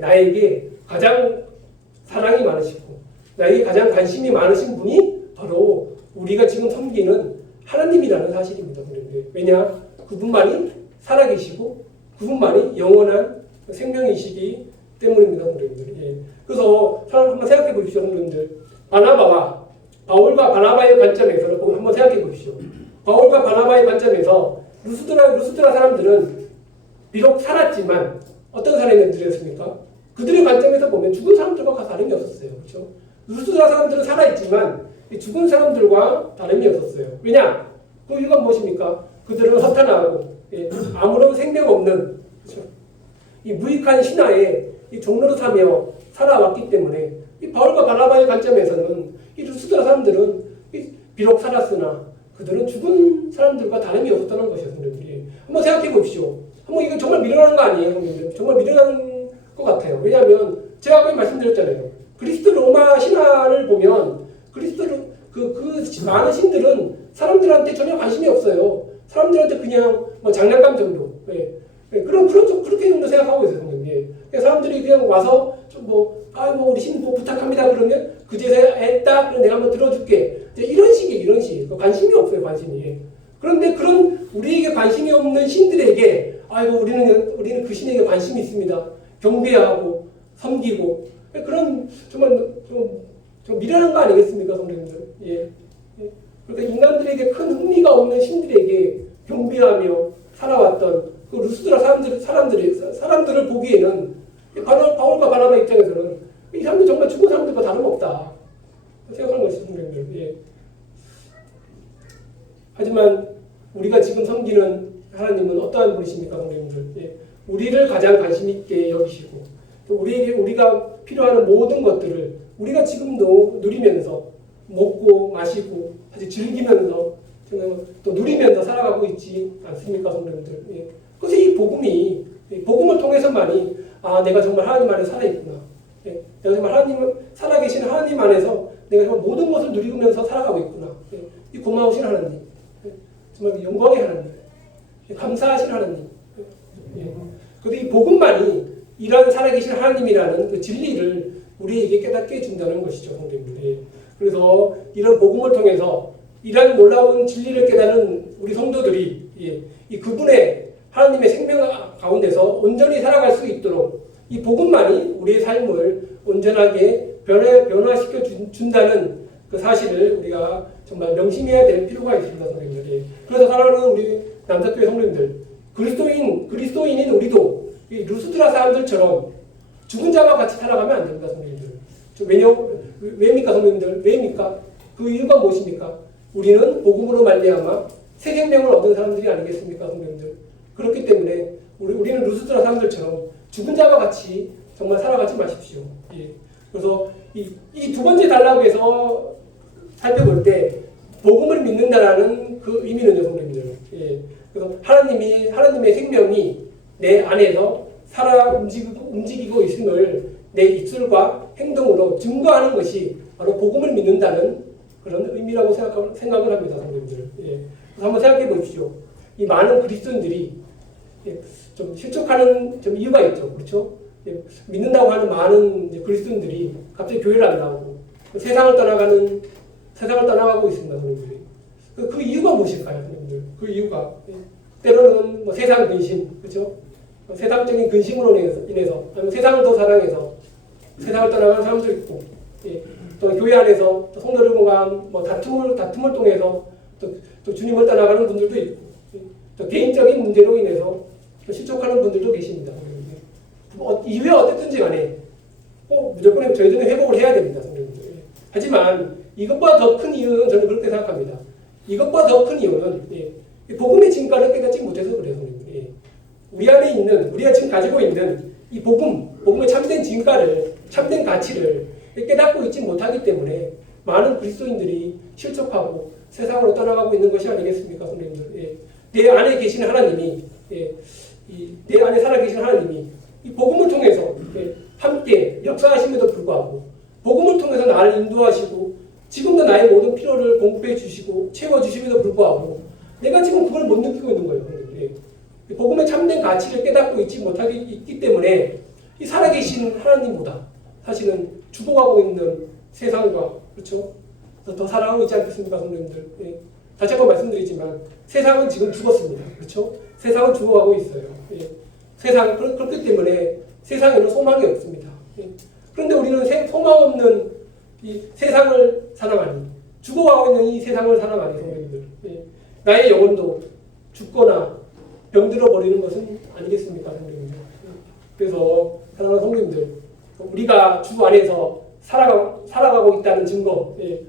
나에게 가장 사랑이 많으시고 나에게 가장 관심이 많으신 분이 바로 우리가 지금 섬기는 하나님이라는 사실입니다. 왜냐? 그분만이 살아계시고 그분만이 영원한 생명이시기 때문입니다. 그래서 한번 생각해 보십시오. 바울과 바나바의 관점에서 한번 생각해 보십시오. 바울과 바나바의 관점에서 루스드라 사람들은 비록 살았지만 어떤 사람들이었습니까? 그들의 관점에서 보면 죽은 사람들과 다름이 없었어요. 그렇죠? 루스드라 사람들은 살아있지만 죽은 사람들과 다름이 없었어요. 왜냐? 그 이유가 무엇입니까? 그들은 허탄하고 아무런 생명 없는, 그렇죠? 이 무익한 신화에 종로로 사며 살아왔기 때문에 이 바울과 바나바의 관점에서는 이 루스드라 사람들은 비록 살았으나 그들은 죽은 사람들과 다름이 없었다는 것이에요. 한번 생각해 보십시오. 한번 이거 정말 미련한 거 아니에요? 정말 미련한 것 같아요. 왜냐하면 제가 아까 말씀드렸잖아요. 그리스도 로마 신화를 보면 그리스도 그 많은 신들은 사람들한테 전혀 관심이 없어요. 사람들한테 그냥 뭐 장난감 정도. 그렇게 정도 생각하고 있어요, 성경이. 사람들이 그냥 와서 우리 신 부탁합니다 그러면 그제서야 했다. 그럼 내가 한번 들어줄게. 이런 식. 관심이 없어요, 관심이. 그런데 그런 우리에게 관심이 없는 신들에게 우리는 그 신에게 관심이 있습니다. 경배하고 섬기고 그런 정말 좀 미련한 거 아니겠습니까, 성도님들? 그러니까 인간들에게 큰 흥미가 없는 신들에게 경배하며 살아왔던 그 루스드라 사람들을 보기에는 바울과 바나바 입장에서는 이 사람들 정말 죽은 사람들과 다름없다 생각하는 것이죠, 성도님들. 하지만 우리가 지금 섬기는 하나님은 어떠한 분이십니까, 성도님들? 우리를 가장 관심 있게 여기시고 또 우리가 필요한 모든 것들을 우리가 지금도 누리면서 먹고 마시고 사실 즐기면서 또 누리면서 살아가고 있지 않습니까, 성도님들? 그래서 이 복음을 통해서만이 내가 정말 하나님 안에 살아있구나. 내가 정말 살아계신 하나님 안에서 내가 정말 모든 것을 누리면서 살아가고 있구나. 예, 이 고마우신 하나님, 예, 정말 영광의 하나님, 예, 감사하신 하나님. 예, 그런데 이 복음만이 이러한 살아계신 하나님이라는 그 진리를 우리에게 깨닫게 해준다는 것이죠, 성도님들. 예, 그래서 이런 복음을 통해서 이러한 놀라운 진리를 깨닫는 우리 성도들이 예, 이 그분의 하나님의 생명 가운데서 온전히 살아갈 수 있도록 이 복음만이 우리의 삶을 온전하게 변화시켜 준다는 그 사실을 우리가 정말 명심해야 될 필요가 있습니다, 성도님들. 그래서 사랑하는 우리 남자교회 성도님들, 그리스도인인 우리도 이 루스드라 사람들처럼 죽은 자와 같이 살아가면 안 됩니다, 성도님들. 왜입니까, 성도님들? 왜입니까? 그 이유가 무엇입니까? 우리는 복음으로 말미암아 새 생명을 얻은 사람들이 아니겠습니까, 성도님들? 그렇기 때문에 우리는 루스드라 사람들처럼 죽은 자와 같이 정말 살아가지 마십시오. 예. 그래서 이 두 번째 단락에서 살펴볼 때 복음을 믿는다라는 그 의미는요, 성도님들. 예. 그래서 하나님의 생명이 내 안에서 움직이고 있음을 내 입술과 행동으로 증거하는 것이 바로 복음을 믿는다는 그런 의미라고 생각을 합니다, 성도님들. 예. 그래서 한번 생각해 보십시오. 이 많은 그리스도인들이 예, 좀 실족하는 좀 이유가 있죠, 그렇죠? 예, 믿는다고 하는 많은 그리스도인들이 갑자기 교회를 안 나오고 세상을 떠나가고 있습니다, 성도님들이. 그 이유가 무엇일까요, 성도님들? 그 이유가 예, 때로는 뭐 세상 근심, 그렇죠? 세상적인 근심으로 인해서 아니면 세상을 더 사랑해서 세상을 떠나가는 사람도 있고, 예, 또 교회 안에서 또 성도들과 뭐 다툼을 통해서 또 주님을 떠나가는 분들도 있고, 예, 또 개인적인 문제로 인해서 또 실족하는 분들도 계십니다. 이유에 어쨌든지 간에 무조건 저희들은 회복을 해야 됩니다, 성도님들. 예. 하지만 이것보다 더 큰 이유는 저는 그렇게 생각합니다. 이것보다 더 큰 이유는 예, 복음의 진가를 깨닫지 못해서 그래요, 성도님들. 예. 우리 안에 있는, 우리가 지금 가지고 있는 이 복음의 참된 진가를, 참된 가치를 깨닫고 있지 못하기 때문에 많은 그리스도인들이 실족하고 세상으로 떠나가고 있는 것이 아니겠습니까, 성도님들. 예. 내 안에 계신 하나님이, 예, 내 안에 살아계신 하나님이 이 복음을 통해서 예, 함께 역사하심에도 불구하고 복음을 통해서 나를 인도하시고 지금도 나의 모든 필요를 공급해 주시고 채워주심에도 불구하고 내가 지금 그걸 못 느끼고 있는 거예요. 예. 복음의 참된 가치를 깨닫고 있기 때문에 이 살아계신 하나님보다 사실은 죽어가고 있는 세상과 그렇죠? 더 사랑하고 있지 않겠습니까, 성도님들? 예. 다시 한번 말씀드리지만 세상은 지금 죽었습니다. 그렇죠? 세상은 죽어가고 있어요. 예. 그렇기 때문에 세상에는 소망이 없습니다. 예. 그런데 우리는 소망 없는 이 세상을 사랑하니, 죽어가고 있는 이 세상을 사랑하니, 성도님들. 예. 나의 영혼도 죽거나 병들어 버리는 것은 아니겠습니까, 성도님들. 예. 그래서 사랑하는 성도님들, 우리가 주 안에서 살아가고 있다는 증거, 예.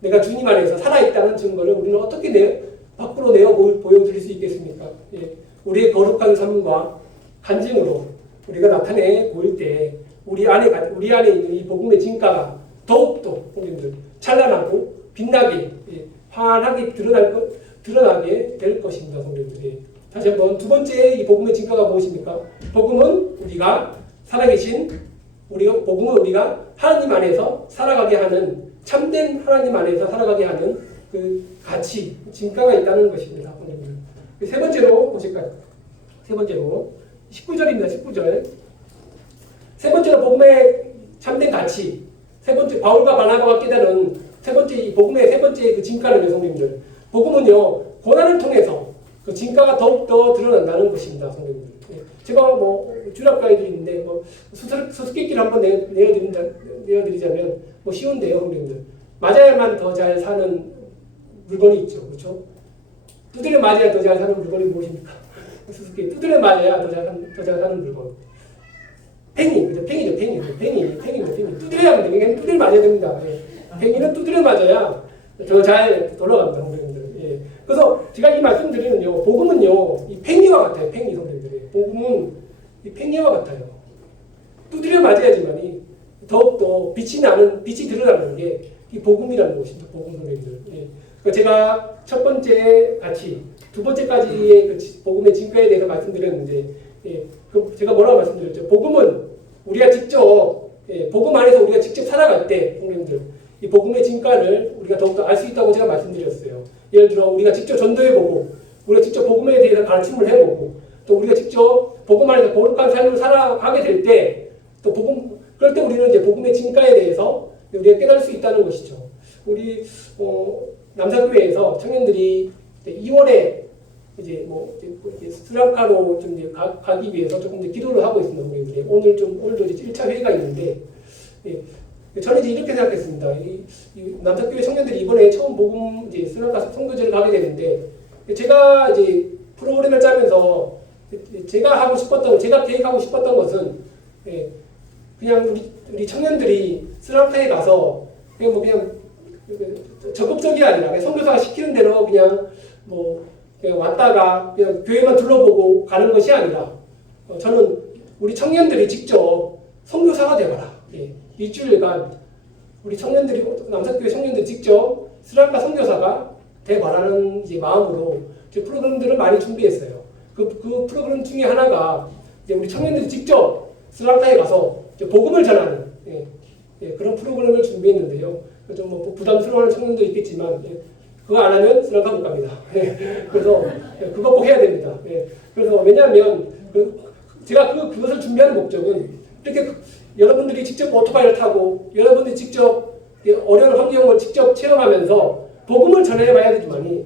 내가 주님 안에서 살아있다는 증거를 우리는 어떻게 밖으로 보여드릴 수 있겠습니까? 예. 우리의 거룩한 삶과 간증으로 우리가 나타내 보일 때 우리 안에 있는 이 복음의 진가가 더욱더 성도님들 찬란하고 빛나게 예. 환하게 드러나게 될 것입니다, 성도님들. 예. 다시 한번 두 번째 이 복음의 진가가 무엇입니까? 복음은 우리가 하나님 안에서 살아가게 하는 참된 하나님 안에서 살아가게 하는 그 가치, 진가가 있다는 것입니다. 세 번째로 보실까요? 세 번째로 19절입니다. 19절. 세 번째로 복음의 참된 가치. 세 번째 바울과 바나바가 깨달은 세 번째 이 복음의 세 번째 그 진가는 성도님들. 복음은요 고난을 통해서 그 진가가 더욱 더 드러난다는 것입니다, 성도님들. 제가 뭐 주랍가이들이 있는데 뭐 수수께끼를 한번 내어드리자면 뭐 쉬운데요, 성도님들. 맞아야만 더 잘 사는 물건이 있죠, 그렇죠? 두드려 맞아야 더 잘 사는 물건이 무엇입니까? 수수께끼 두드려 맞아야 더 잘 사는 물건. 팽이, 그죠? 팽이죠, 팽이. 두드려야 합니다. 그냥 두드려 맞아야 됩니다. 예. 팽이는 두드려 맞아야 더 잘 돌아갑니다, 성도님들. 예. 그래서 제가 이 말씀드리는요, 복음은요, 이 팽이와 같아요, 팽이 성도님들. 복음은 이 팽이와 같아요. 두드려 맞아야지만이 더욱더 빛이 드러나는 게 이 복음이라는 것입니다. 복음 성도님들. 예. 그러니까 제가 첫 번째 같이 두 번째까지의 그 복음의 진가에 대해서 말씀드렸는데, 예. 제가 뭐라고 말씀드렸죠? 복음은 우리가 직접 복음 안에서 우리가 직접 살아갈 때, 성도님들, 이 복음의 진가를 우리가 더욱더 알 수 있다고 제가 말씀드렸어요. 예를 들어 우리가 직접 전도해보고 우리가 직접 복음에 대해서 가르침을 해보고 또 우리가 직접 복음 안에서 거룩한 삶을 살아가게 될 때 또 그럴 때 우리는 이제 복음의 진가에 대해서 우리가 깨달을 수 있다는 것이죠. 우리 남사교회에서 청년들이 2월에 이제 스리랑카로 좀 이제 가기 위해서 조금 이제 기도를 하고 있습니다. 오늘도 이제 1차 회의가 있는데, 저는 이제 이렇게 생각했습니다. 이 남사교회 청년들이 이번에 처음 복음 이제 스리랑카 선교제를 가게 되는데, 제가 이제 프로그램을 짜면서 제가 계획하고 싶었던 것은 그냥 우리 청년들이 스리랑카에 가서 그냥 적극적이 아니라 그냥 선교사가 시키는 대로 그냥 왔다가 그냥 교회만 둘러보고 가는 것이 아니라 저는 우리 청년들이 직접 선교사가 되어라. 일주일간 우리 청년들이 남사교회 청년들이 직접 스리랑카 선교사가 되어라는 이제 마음으로 프로그램들을 많이 준비했어요. 그 프로그램 중에 하나가 이제 우리 청년들이 직접 스리랑카에 가서 복음을 전하는 그런 프로그램을 준비했는데요. 좀 부담스러워하는 청년도 있겠지만 그거 안 하면 스리랑카 못 갑니다. 그래서 그거 꼭 해야 됩니다. 그래서 왜냐하면 제가 그것을 준비하는 목적은 이렇게 여러분들이 직접 오토바이를 타고 여러분들이 직접 어려운 환경을 직접 체험하면서 복음을 전해봐야 되지만이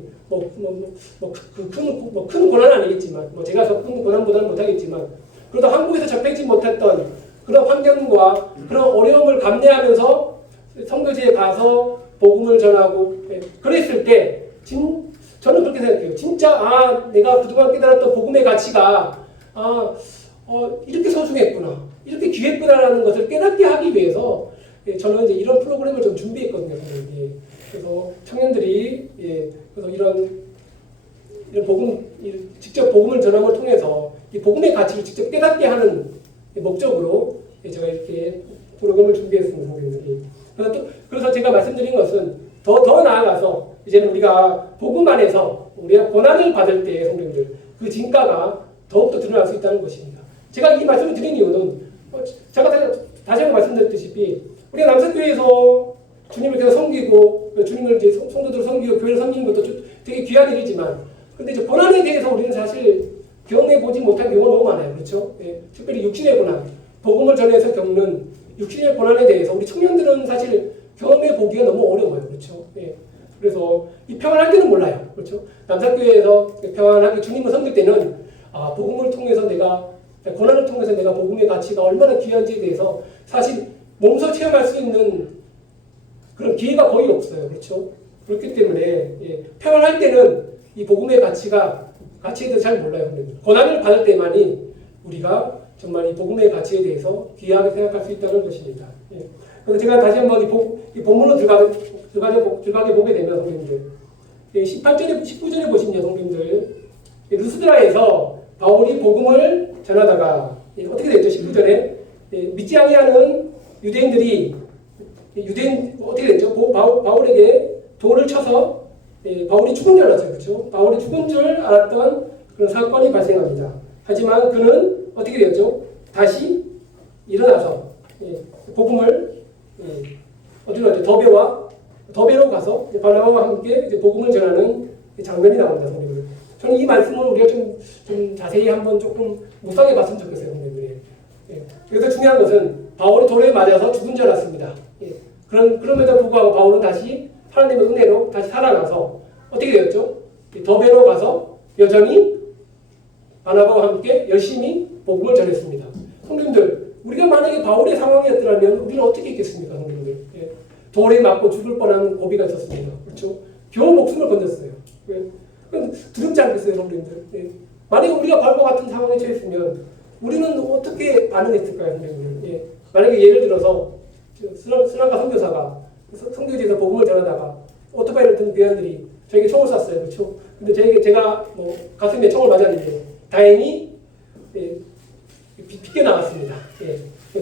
큰 고난은 아니겠지만 제가 더 큰 고난보다는 못하겠지만 그래도 한국에서 접하지 못했던 그런 환경과 그런 어려움을 감내하면서 선교지에 가서 복음을 전하고 그랬을 때 저는 그렇게 생각해요. 진짜 내가 그동안 깨달았던 복음의 가치가 이렇게 소중했구나, 이렇게 귀했구나라는 것을 깨닫게 하기 위해서 저는 이제 이런 프로그램을 좀 준비했거든요. 그래서 청년들이 그래서 이런 직접 복음을 전함을 통해서 이 복음의 가치를 직접 깨닫게 하는 목적으로 제가 이렇게 프로그램을 준비했습니다. 선생님들이. 그래서 제가 말씀드린 것은 더 나아가서 이제는 우리가 복음 안에서 우리가 고난을 받을 때 성도님들 그 진가가 더욱더 드러날 수 있다는 것입니다. 제가 이 말씀을 드린 이유는 제가 다시 한번 말씀드렸듯이 우리가 남사교회에서 주님을 계속 섬기고 주님을 이제 성도들을 섬기고 교회를 섬기는 것도 되게 귀한 일이지만 근데 이제 고난에 대해서 우리는 사실 경험해 보지 못한 경우가 너무 많아요. 그렇죠? 특별히 육신의 고난, 복음을 전해서 겪는 육신의 고난에 대해서 우리 청년들은 사실 경험해 보기가 너무 어려워요. 그렇죠? 그래서 이 평안할 때는 몰라요. 그렇죠? 남사교회에서 평안하게 주님을 섬길 때는 복음을 통해서 고난을 통해서 내가 복음의 가치가 얼마나 귀한지에 대해서 사실 몸소 체험할 수 있는 그런 기회가 거의 없어요. 그렇죠? 그렇기 때문에 평안할 때는 이 복음의 가치에 대해서 잘 몰라요. 고난을 받을 때만이 우리가 정말 이 복음의 가치에 대해서 귀하게 생각할 수 있다는 것입니다. 그래서 제가 다시 한번 이 본문으로 들어가게 보게 되면 성도님들 18절에 19절에 보시면 성도님들 루스드라에서 바울이 복음을 전하다가 어떻게 됐죠? 19절에 믿지 아니하는 유대인들이 어떻게 됐죠? 바울에게 돌을 쳐서 바울이 죽은 줄 알았어요. 그렇죠? 바울이 죽은 줄 알았던 그런 사건이 발생합니다. 하지만 그는 어떻게 되었죠? 다시 일어나서 복음을 어디로 갔죠? 더베로 가서 바나바와 함께 복음을 전하는 장면이 나옵니다. 성도님들. 저는 이 말씀을 우리가 좀 자세히 한번 조금 묵상해 봤으면 좋겠어요. 성도님들. 그래서 중요한 것은 바울이 돌에 맞아서 죽은 줄 알았습니다. 그럼에도 불구하고 바울은 다시 하나님의 은혜로 다시 살아나서 어떻게 되었죠? 더베로 가서 여전히 바나바와 함께 열심히 복음을 전했습니다. 성도님들, 우리가 만약에 바울의 상황이었더라면 우리는 어떻게 했겠습니까, 성도님들? 돌에 맞고 죽을 뻔한 고비가 있었습니다. 그렇죠? 겨우 목숨을 건졌어요. 두렵지 않겠어요, 성도님들? 만약에 우리가 바울과 같은 상황에 처했으면 우리는 어떻게 반응했을까요, 성도님들? 만약에 예를 들어서 스리랑카 선교사가 선교지에서 복음을 전하다가 오토바이를 든 교회원들이 저에게 총을 쐈어요. 그렇죠? 근데 제가 가슴에 총을 맞았는데 다행히 빗겨 나왔습니다.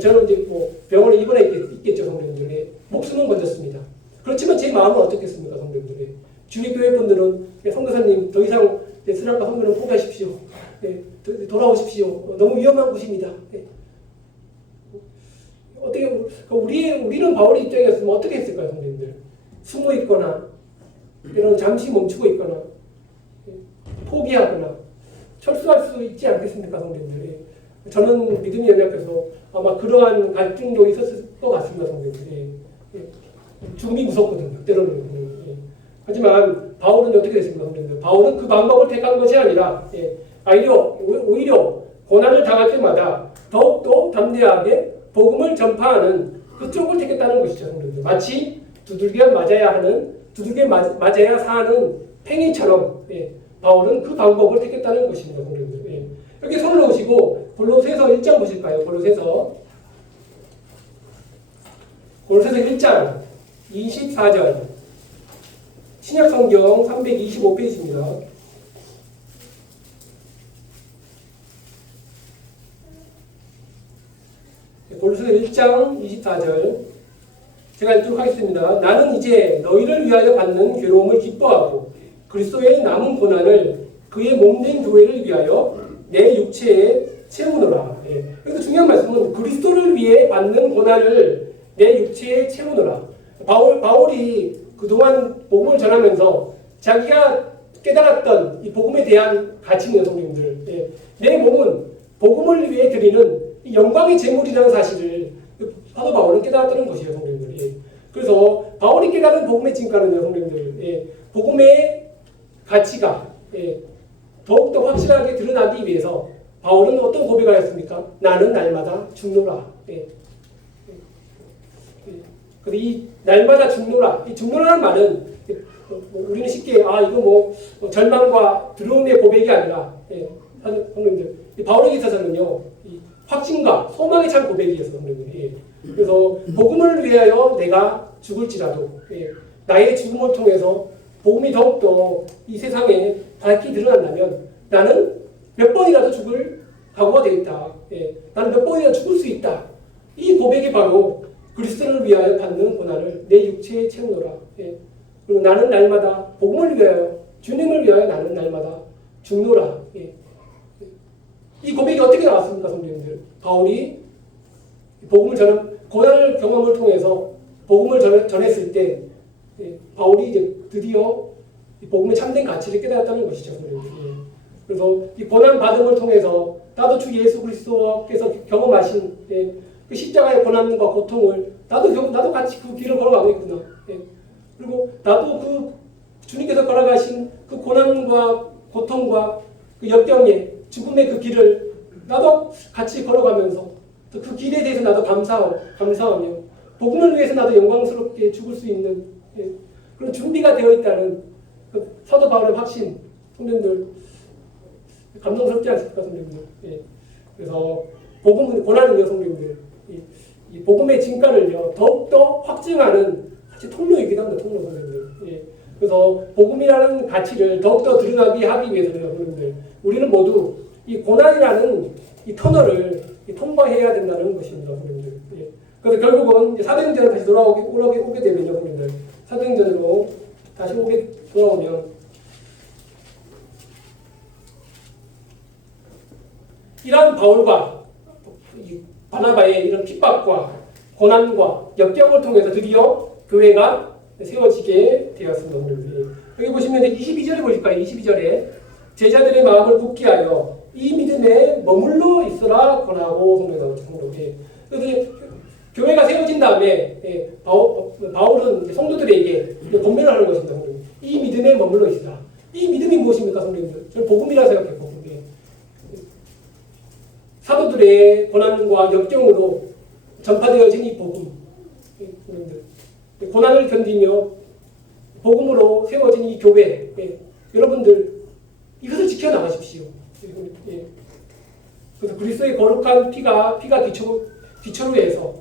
저는 이제 병원에 입원해 있겠죠, 성도님들. 목숨은 건졌습니다. 그렇지만 제 마음은 어떻겠습니까, 성도님들? 주위 교회 분들은 선교사님 더 이상 스리랑카 선교는 포기하십시오. 돌아오십시오. 너무 위험한 곳입니다. 어떻게 우리는 바울의 입장이었으면 어떻게 했을까요, 성도님들? 숨어 있거나 이런 잠시 멈추고 있거나 포기하거나 철수할 수 있지 않겠습니까, 성도님들? 저는 믿음이 연약해서 아마 그러한 갈등도 있었을 것 같습니다, 성도님들. 죽음이 무섭거든요, 때로는. 하지만 바울은 어떻게 됐습니까, 성도님들? 바울은 그 방법을 택한 것이 아니라 오히려 고난을 당할 때마다 더욱더 담대하게 복음을 전파하는 그쪽을 택했다는 것이죠, 성도님들. 마치 두들겨 맞아야 사는 팽이처럼 바울은 그 방법을 택했다는 것입니다, 성도님들. 여기 손을 놓으시고 골로새서 1장 보실까요? 골로새서 1장 24절 신약성경 325페이지입니다. 골로새서 1장 24절 제가 읽도록 하겠습니다. 나는 이제 너희를 위하여 받는 괴로움을 기뻐하고 그리스도의 남은 고난을 그의 몸된 교회를 위하여 내 육체에 채우노라. 여기서 중요한 말씀은 그리스도를 위해 받는 고난을 내 육체에 채우노라. 바울이 그동안 복음을 전하면서 자기가 깨달았던 이 복음에 대한 가치는 성도님들, 내 몸은 복음을 위해 드리는 영광의 제물이라는 사실을 사도 바울은 깨달았다는 것이에요, 성도님들. 그래서 바울이 깨달은 복음의 진가는요, 성도님들, 복음의 가치가 더욱더 확실하게 드러나기 위해서 바울은 어떤 고백을 하였습니까? 나는 날마다 죽노라. 이 날마다 죽노라. 이 죽노라는 말은 우리는 쉽게 이거 절망과 두려움의 고백이 아니라 성도님들, 바울에게 있어서는요, 확신과 소망에 찬 고백이었어요, 성도님들. 그래서 복음을 위하여 내가 죽을지라도 나의 죽음을 통해서 복음이 더욱더 이 세상에 밝게 드러난다면 나는 몇 번이라도 죽을 각오가 되어 있다. 나는 몇 번이라도 죽을 수 있다. 이 고백이 바로 그리스도를 위하여 받는 고난을 내 육체에 채우노라. 그리고 나는 날마다 복음을 위하여 주님을 위하여 나는 날마다 죽노라. 이 고백이 어떻게 나왔습니까, 성도님들? 바울이 고난을 경험을 통해서 복음을 전했을 때 바울이 이제 드디어 이 복음의 참된 가치를 깨달았다는 것이죠, 성도님들. 그래서 이 고난 받음을 통해서 나도 주 예수 그리스도께서 경험하신 그 십자가의 고난과 고통을 나도 같이 그 길을 걸어가고 있구나. 그리고 나도 그 주님께서 걸어가신 그 고난과 고통과 그 역경의 죽음의 그 길을 나도 같이 걸어가면서 또 그 길에 대해서 나도 감사하며 복음을 위해서 나도 영광스럽게 죽을 수 있는 그런 준비가 되어 있다는 그 사도 바울의 확신, 성도님들 감동스럽지 않습니까, 성도님들? 그래서 고난은요, 성도님들, 이 복음의 진가를요 더욱더 확증하는 같이 통로이기도 합니다, 통로, 성도님들. 그래서 복음이라는 가치를 더욱더 드러나게 하기 위해서는, 성도님들, 우리는 모두 이 고난이라는 이 터널을 통과해야 된다는 것입니다, 성도님들. 그래서 결국은 사도행전으로 다시 오게 되면요, 성도님들, 사도행전으로 다시 돌아오면 이러한 바울과 바나바의 이런 핍박과 고난과 역경을 통해서 드디어 교회가 세워지게 되었습니다, 성도님들. 여기 보시면 22절에 보실까요? 22절에 제자들의 마음을 굳게 하여 이 믿음에 머물러 있으라 권하고 성도가 그래서 교회가 세워진 다음에 바울은 성도들에게 권면을 하는 것입니다, 성도님. 이 믿음에 머물러 있으라. 이 믿음이 무엇입니까, 성도님들? 저는 복음이라 생각했고, 사도들의 고난과 역경으로 전파되어진 이 복음, 고난을 견디며 복음으로 세워진 이 교회, 여러분들 이것을 지켜나가십시오. 그래서 그리스도의 거룩한 피가 기초로 해서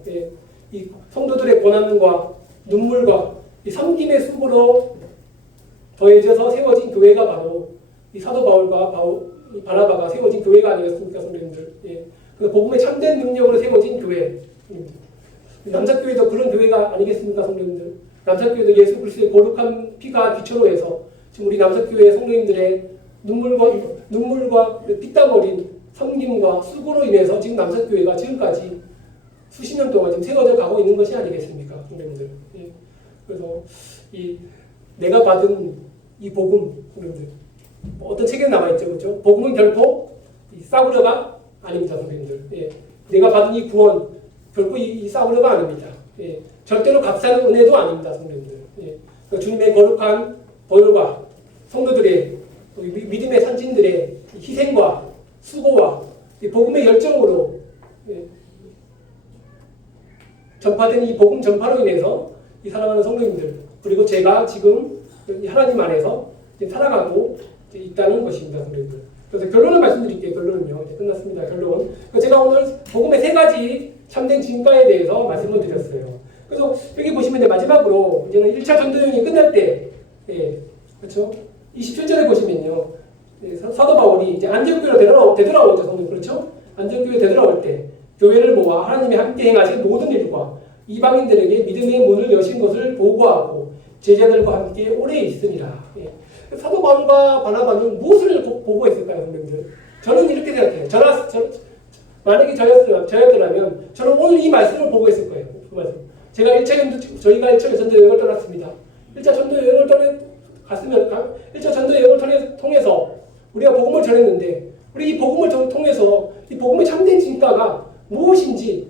이 성도들의 고난과 눈물과 이 섬김의 숲으로 더해져서 세워진 교회가 바로 이 사도 바울과 바나바가 세워진 교회가 아니었습니까, 성도님들? 그 복음의 참된 능력으로 세워진 교회. 남사교회도 그런 교회가 아니겠습니까, 성도님들? 남사교회도 예수 그리스도의 거룩한 피가 기초로 해서 지금 우리 남사교회 성도님들의 눈물과 피땀 어린 섬김과 수고로 인해서 지금 남사교회가 지금까지 수십 년 동안 지금 세워져 가고 있는 것이 아니겠습니까, 성도님들? 예. 그래서 이 내가 받은 이 복음, 성도님들, 뭐 어떤 책에 나와 있죠, 그렇죠? 복음은 결코 이 싸구려가 아닙니다, 성도님들. 예. 내가 받은 이 구원 결코 이 싸구려가 아닙니다. 예. 절대로 값싼 은혜도 아닙니다, 성도님들. 예. 그러니까 주님의 거룩한 보혈과 성도들의 믿음의 선진들의 희생과 수고와 복음의 열정으로 전파된 이 복음 전파로 인해서 이 사랑하는 성도님들 그리고 제가 지금 하나님 안에서 살아가고 있다는 것입니다, 성도님들. 그래서 결론을 말씀드릴게요. 결론은요. 이제 끝났습니다. 결론. 제가 오늘 복음의 3가지 참된 진가에 대해서 말씀을 드렸어요. 그래서 여기 보시면 이제 마지막으로 이제는 1차 전도여행이 끝날 때, 그렇죠? 27절에 보시면요. 사도 바울이 이제 안디옥교로 되돌아오죠, 성도님. 그렇죠? 안디옥교에 되돌아올 때 교회를 모아 하나님이 함께 행하신 모든 일과 이방인들에게 믿음의 문을 여신 것을 보고하고 제자들과 함께 오래 있으니라. 사도 바울과 바나바는 무엇을 보고 있을까요, 성도님들? 저는 이렇게 생각해요. 만약에 저였더라면 저는 오늘 이 말씀을 보고 있을 거예요. 그 말씀. 저희가 1차 전도 여행을 떠났습니다. 1차 전도 여행을 갔으면 1차 전도 여행을 통해서 우리가 복음을 전했는데 우리 이 복음을 통해서 이 복음의 참된 진가가 무엇인지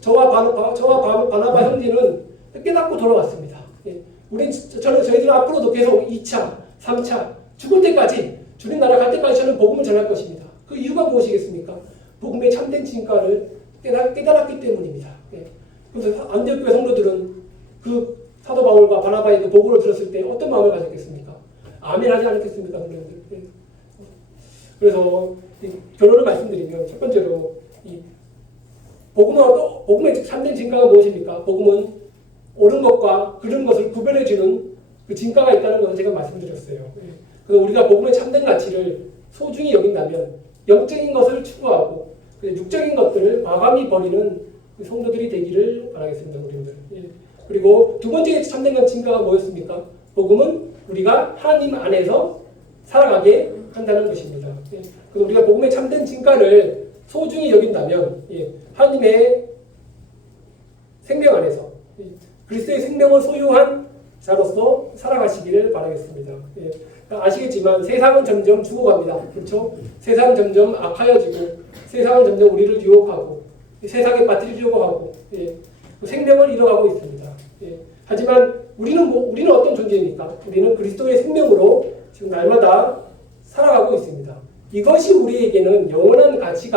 저와 바나바 형제는 깨닫고 돌아왔습니다. 저희들은 앞으로도 계속 2차, 3차 죽을 때까지 주님 나라 갈 때까지 저는 복음을 전할 것입니다. 그 이유가 무엇이겠습니까? 복음의 참된 진가를 깨달았기 때문입니다. 그래서 안디옥교회 성도들은 그 사도 바울과 바나바의 그 보고를 들었을 때 어떤 마음을 가졌겠습니까? 아멘 하지 않겠습니까? 그래서 결론을 말씀드리면 첫 번째로 복음의 참된 진가가 무엇입니까? 복음은 옳은 것과 그른 것을 구별해주는 그 진가가 있다는 것을 제가 말씀드렸어요. 그래서 우리가 복음의 참된 가치를 소중히 여긴다면 영적인 것을 추구하고 육적인 것들을 과감히 버리는 성도들이 되기를 바라겠습니다, 우리들. 그리고 두 번째 참된 진가가 뭐였습니까? 복음은 우리가 하나님 안에서 살아가게 한다는 것입니다. 그래서 우리가 복음의 참된 진가를 소중히 여긴다면 하나님의 생명 안에서 그리스도의 생명을 소유한 자로서 살아가시기를 바라겠습니다. 아시겠지만 세상은 점점 죽어갑니다. 그렇죠? 세상은 점점 악하여지고 세상은 점점 우리를 유혹하고 세상에 빠뜨리려고 하고 생명을 잃어가고 있습니다. 하지만 우리는 어떤 존재입니까? 우리는 그리스도의 생명으로 지금 날마다 살아가고 있습니다. 이것이 우리에게는 영원한 가치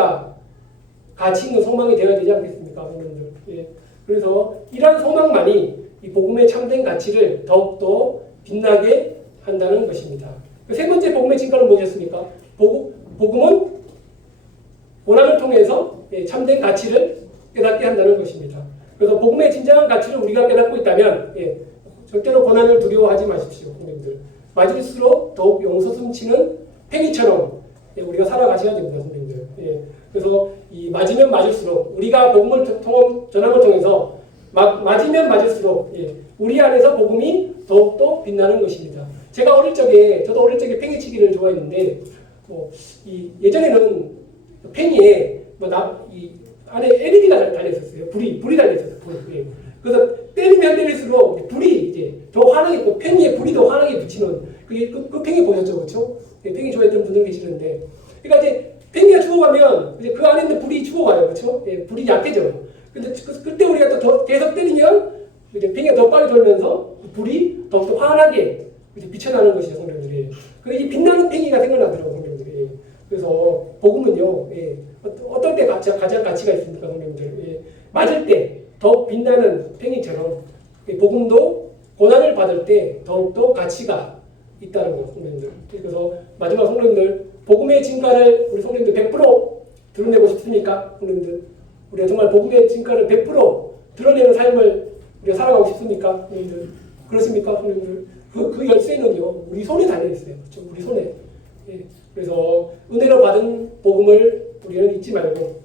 있는 소망이 되어야 되지 않겠습니까, 여러분들? 그래서 이러한 소망만이 이 복음의 참된 가치를 더욱더 빛나게 한다는 것입니다. 세 번째 복음의 진가는 무엇이었습니까? 복음은 고난을 통해서 참된 가치를 깨닫게 한다는 것입니다. 그래서 복음의 진정한 가치를 우리가 깨닫고 있다면 절대로 고난을 두려워하지 마십시오. 선생님들. 맞을수록 더욱 용서숨치는 팽이처럼 우리가 살아가셔야 됩니다. 선생님들. 그래서 이 맞으면 맞을수록 우리가 복음을 전함을 통해서 맞으면 맞을수록 우리 안에서 복음이 더욱더 빛나는 것입니다. 저도 어릴 적에 팽이치기를 좋아했는데 예전에는 팽이에 안에 LED가 달려있었어요. 불이 달려있었어요. 그래서 때리면 때릴수록 불이 더 환하게, 팽이에 불이 더 환하게 비치는 그 팽이 보셨죠, 그렇죠? 팽이 좋아했던 분들 계시는데, 그러니까 이제 팽이가 죽어가면 이제 그 안에 있는 불이 죽어가요, 그렇죠? 불이 약해져요. 근데 그때 우리가 또 계속 때리면 이제 팽이가 더 빨리 돌면서 불이 더욱더 환하게 비쳐나는 것이죠, 성도님들이. 그래서 이 빛나는 팽이가 생각나더라고요, 성도님들이. 그래서 복음은요, 어떨 때 가장 가치가 있습니까, 성도님들? 맞을 때 더 빛나는 팽이처럼 복음도 고난을 받을 때 더욱더 가치가 있다는 것, 성도님들. 그래서 마지막 성도님들, 복음의 진가를 우리 성도님들 100% 드러내고 싶습니까, 성도님들? 우리가 정말 복음의 진가를 100% 드러내는 삶을 우리가 살아가고 싶습니까, 성도님들? 그렇습니까, 성도님들? 그 열쇠는요, 우리 손에 달려있어요. 그렇죠? 우리 손에. 그래서 은혜로 받은 복음을 우리는 잊지 말고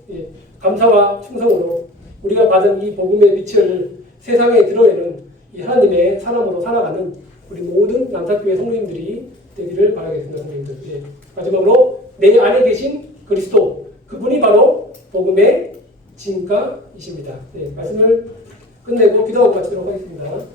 감사와 충성으로 우리가 받은 이 복음의 빛을 세상에 드러내는 이 하나님의 사람으로 살아가는 우리 모든 남사교회 성도님들이 되기를 바라겠습니다. 성도님들. 마지막으로 내 안에 계신 그리스도, 그분이 바로 복음의 진가이십니다. 네, 말씀을 끝내고 기도하고 마치도록 하겠습니다.